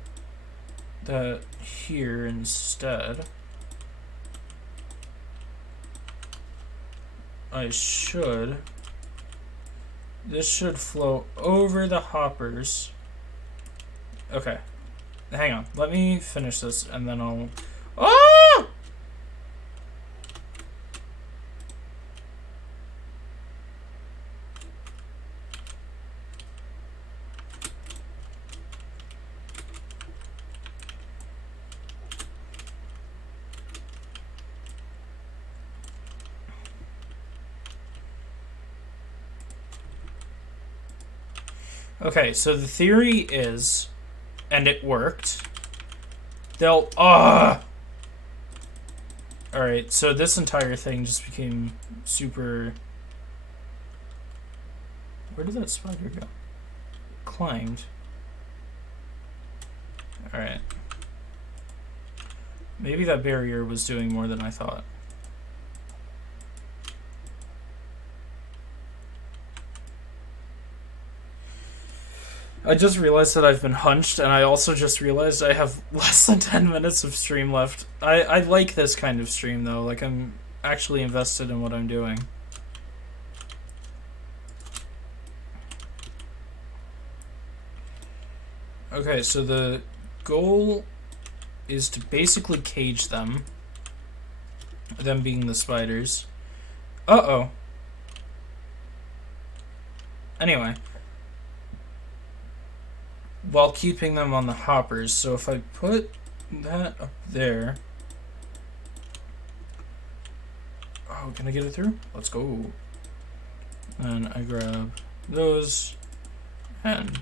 that here instead... I should... This should flow over the hoppers. Okay. Hang on. Let me finish this and then I'll... Ah! Okay, so the theory is, and it worked, they'll... Alright, so this entire thing just became super... Where did that spider go? Climbed. Alright. Maybe that barrier was doing more than I thought. I just realized that I've been hunched, and I also just realized I have less than 10 minutes of stream left. I like this kind of stream, though. Like, I'm actually invested in what I'm doing. Okay, so the goal is to basically cage them. Them being the spiders. Uh-oh. Anyway. while keeping them on the hoppers. So if I put that up there... Oh, can I get it through? Let's go. And I grab those, and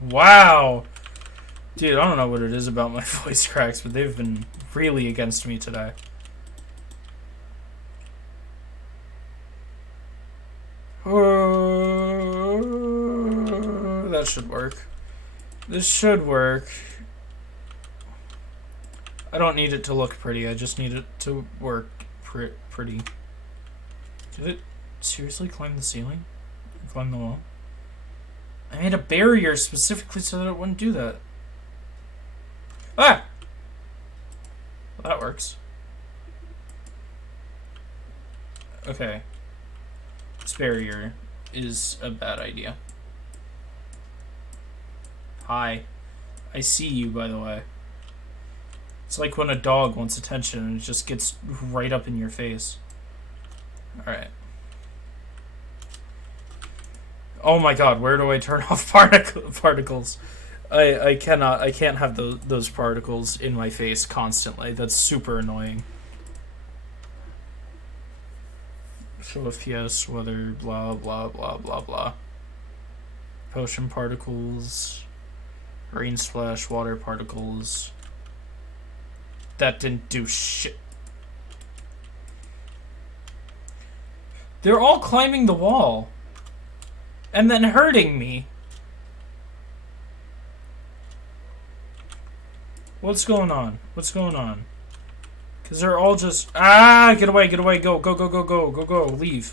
wow! Dude, I don't know what it is about my voice cracks, but they've been really against me today. Oh, that should work. This should work. I don't need it to look pretty, I just need it to work pretty. Did it seriously climb the ceiling? Climb the wall? I made a barrier specifically so that it wouldn't do that. Ah! Well, that works. Okay. This barrier is a bad idea. Hi. I see you, by the way. It's like when a dog wants attention and it just gets right up in your face. Alright. Oh my god, where do I turn off particles? I can't have those particles in my face constantly. That's super annoying. Show if yes, whether, blah, blah, blah, blah, blah. Potion particles. Rain splash, water particles. That didn't do shit. They're all climbing the wall. And then hurting me. What's going on? What's going on? Because they're all just... Ah! Get away, get away. Go, go, go, go, go, go, go. Leave.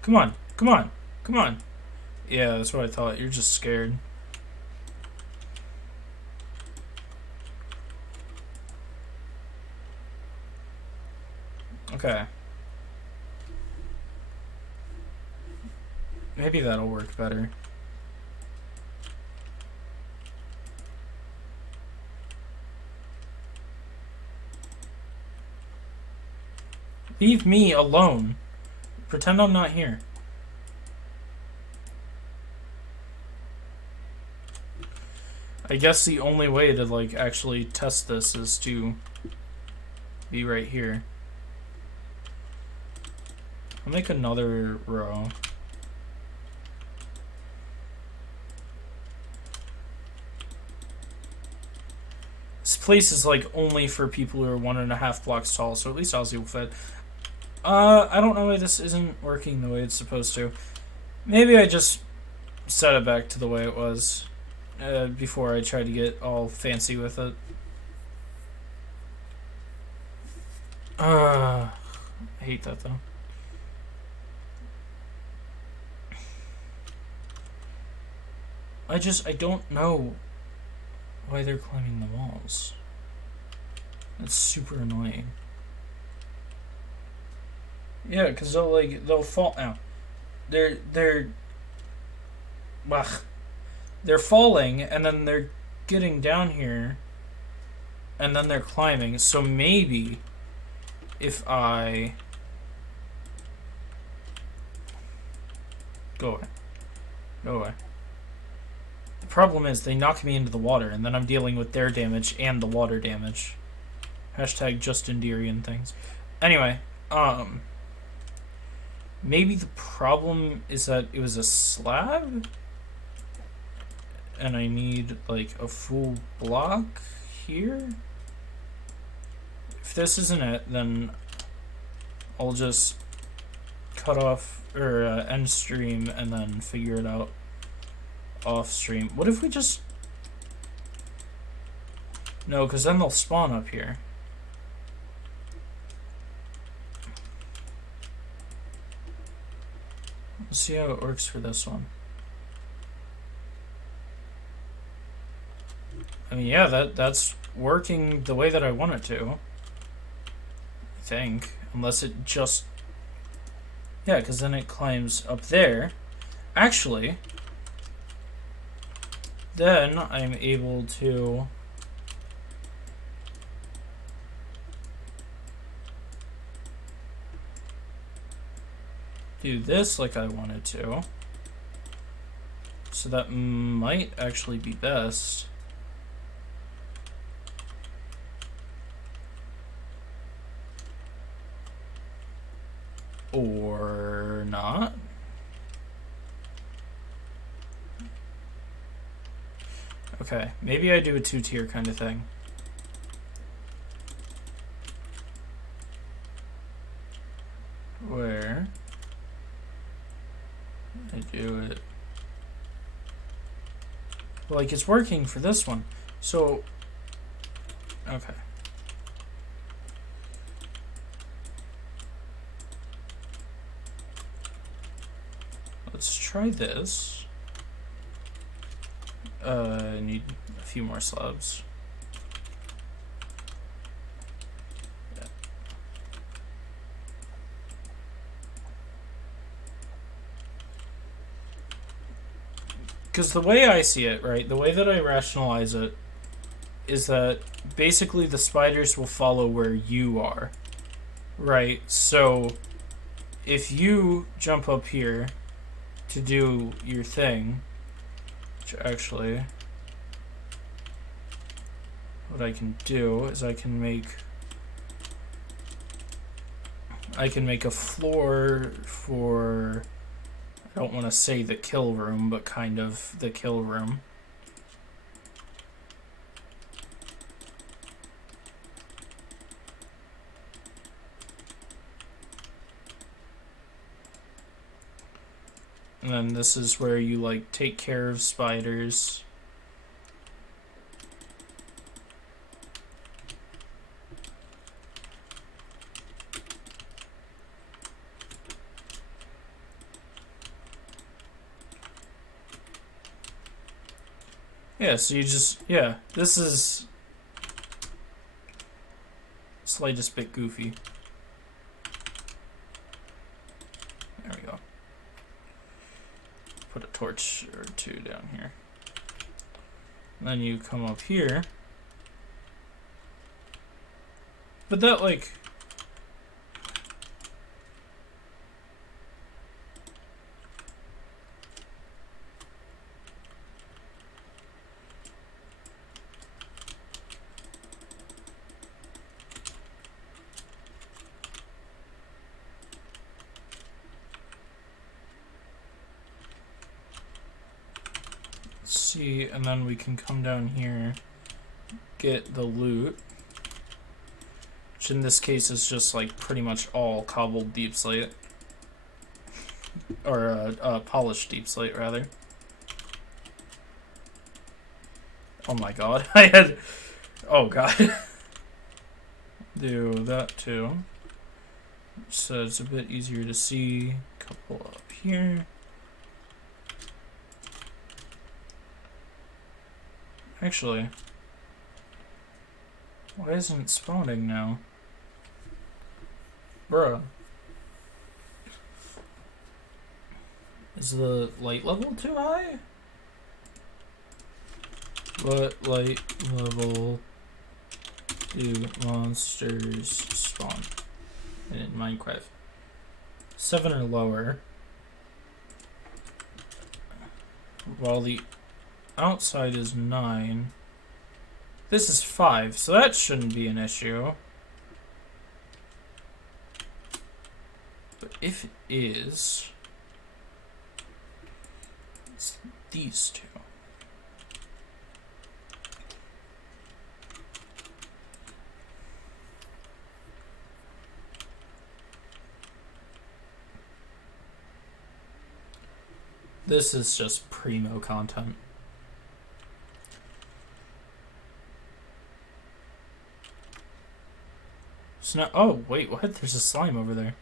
Come on. Come on. Come on. Yeah, that's what I thought. You're just scared. Okay. Maybe that'll work better. Leave me alone. Pretend I'm not here. I guess the only way to, like, actually test this is to be right here. I'll make another row. This place is, like, only for people who are 1.5 blocks tall, so at least Ozzy will fit. I don't know why this isn't working the way it's supposed to. Maybe I just set it back to the way it was before I tried to get all fancy with it. I hate that, though. I don't know why they're climbing the walls. That's super annoying. Yeah, because they'll fall now. They're falling, and then they're getting down here, and then they're climbing. So maybe if I go away. The problem is they knock me into the water, and then I'm dealing with their damage and the water damage. Hashtag Justindirian things. Anyway, maybe the problem is that it was a slab, and I need, like, a full block here? If this isn't it, then I'll just cut off, or end stream, and then figure it out off stream. What if we just... No, because then they'll spawn up here. Let's see how it works for this one. I mean, yeah, that's working the way that I want it to. I think. Unless it just... Yeah, because then it climbs up there. Actually, then I'm able to... do this like I wanted to. So that might actually be best. Or not. Okay, maybe I do a 2-tier kind of thing. Where I do it. Like, it's working for this one. So, okay. Let's try this. I need a few more slabs. Because the way I see it, right, the way that I rationalize it is that basically the spiders will follow where you are, right? So if you jump up here to do your thing, which actually what I can do is I can make a floor for, I don't want to say the kill room, but kind of the kill room. And then this is where you like take care of spiders. Yeah, so you just, yeah, this is slightest bit goofy. There we go. Put a torch or two down here. And then you come up here. But that, like... see, and then we can come down here, get the loot, which in this case is just like pretty much all cobbled deep slate, or polished deep slate rather. Oh my god, I had, oh god. Do that too, so it's a bit easier to see. Couple up here. Actually, why isn't it spawning now? Bruh. Is the light level too high? What light level do monsters spawn in Minecraft? 7 or lower. While the outside is 9. This is 5, so that shouldn't be an issue. But if it is, it's these two. This is just primo content. So now, oh wait, what? There's a slime over there.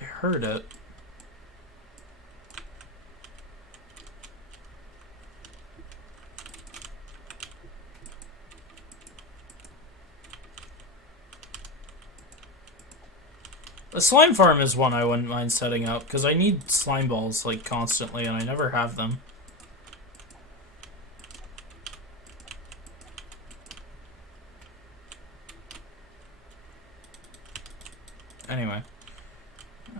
I heard it. A slime farm is one I wouldn't mind setting up, because I need slime balls, like, constantly, and I never have them. Anyway.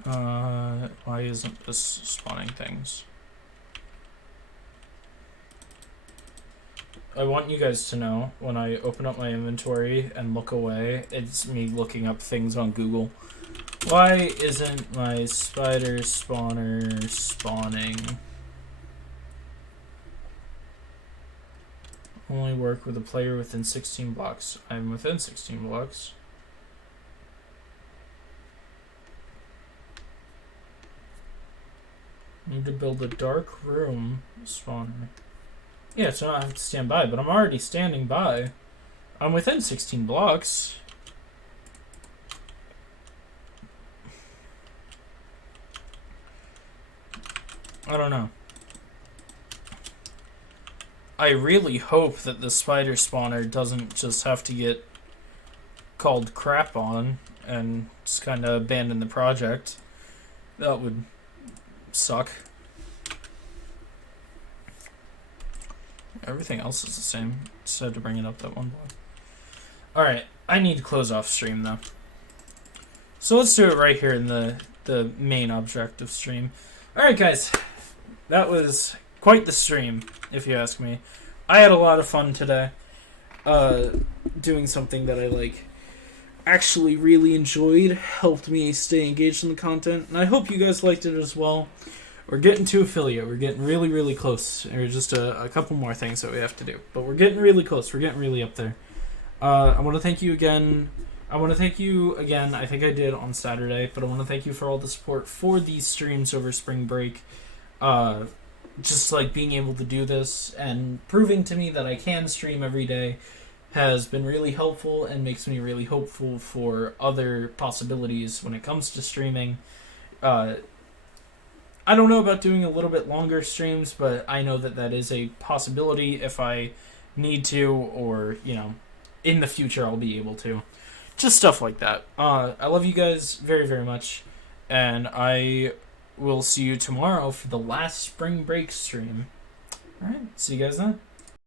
Why isn't this spawning things? I want you guys to know, when I open up my inventory and look away, it's me looking up things on Google. Why isn't my spider spawner spawning? Only work with a player within 16 blocks. I'm within 16 blocks. Need to build a dark room spawner. Yeah, so I have to stand by, but I'm already standing by. I'm within 16 blocks. I don't know. I really hope that the spider spawner doesn't just have to get called crap on and just kind of abandon the project. That would suck. Everything else is the same. Just had to bring it up that one block. Alright, I need to close off stream though. So let's do it right here in the main object of stream. Alright guys, that was quite the stream, if you ask me. I had a lot of fun today. Doing something that I actually really enjoyed. Helped me stay engaged in the content. And I hope you guys liked it as well. We're getting to affiliate. We're getting really, really close. There's just a couple more things that we have to do. But we're getting really close. We're getting really up there. I want to thank you again. I think I did on Saturday, but I want to thank you for all the support for these streams over spring break. Just being able to do this and proving to me that I can stream every day has been really helpful and makes me really hopeful for other possibilities when it comes to streaming. I don't know about doing a little bit longer streams, but I know that is a possibility if I need to, or, in the future I'll be able to. Just stuff like that. I love you guys very, very much, and I will see you tomorrow for the last spring break stream. Alright, see you guys then.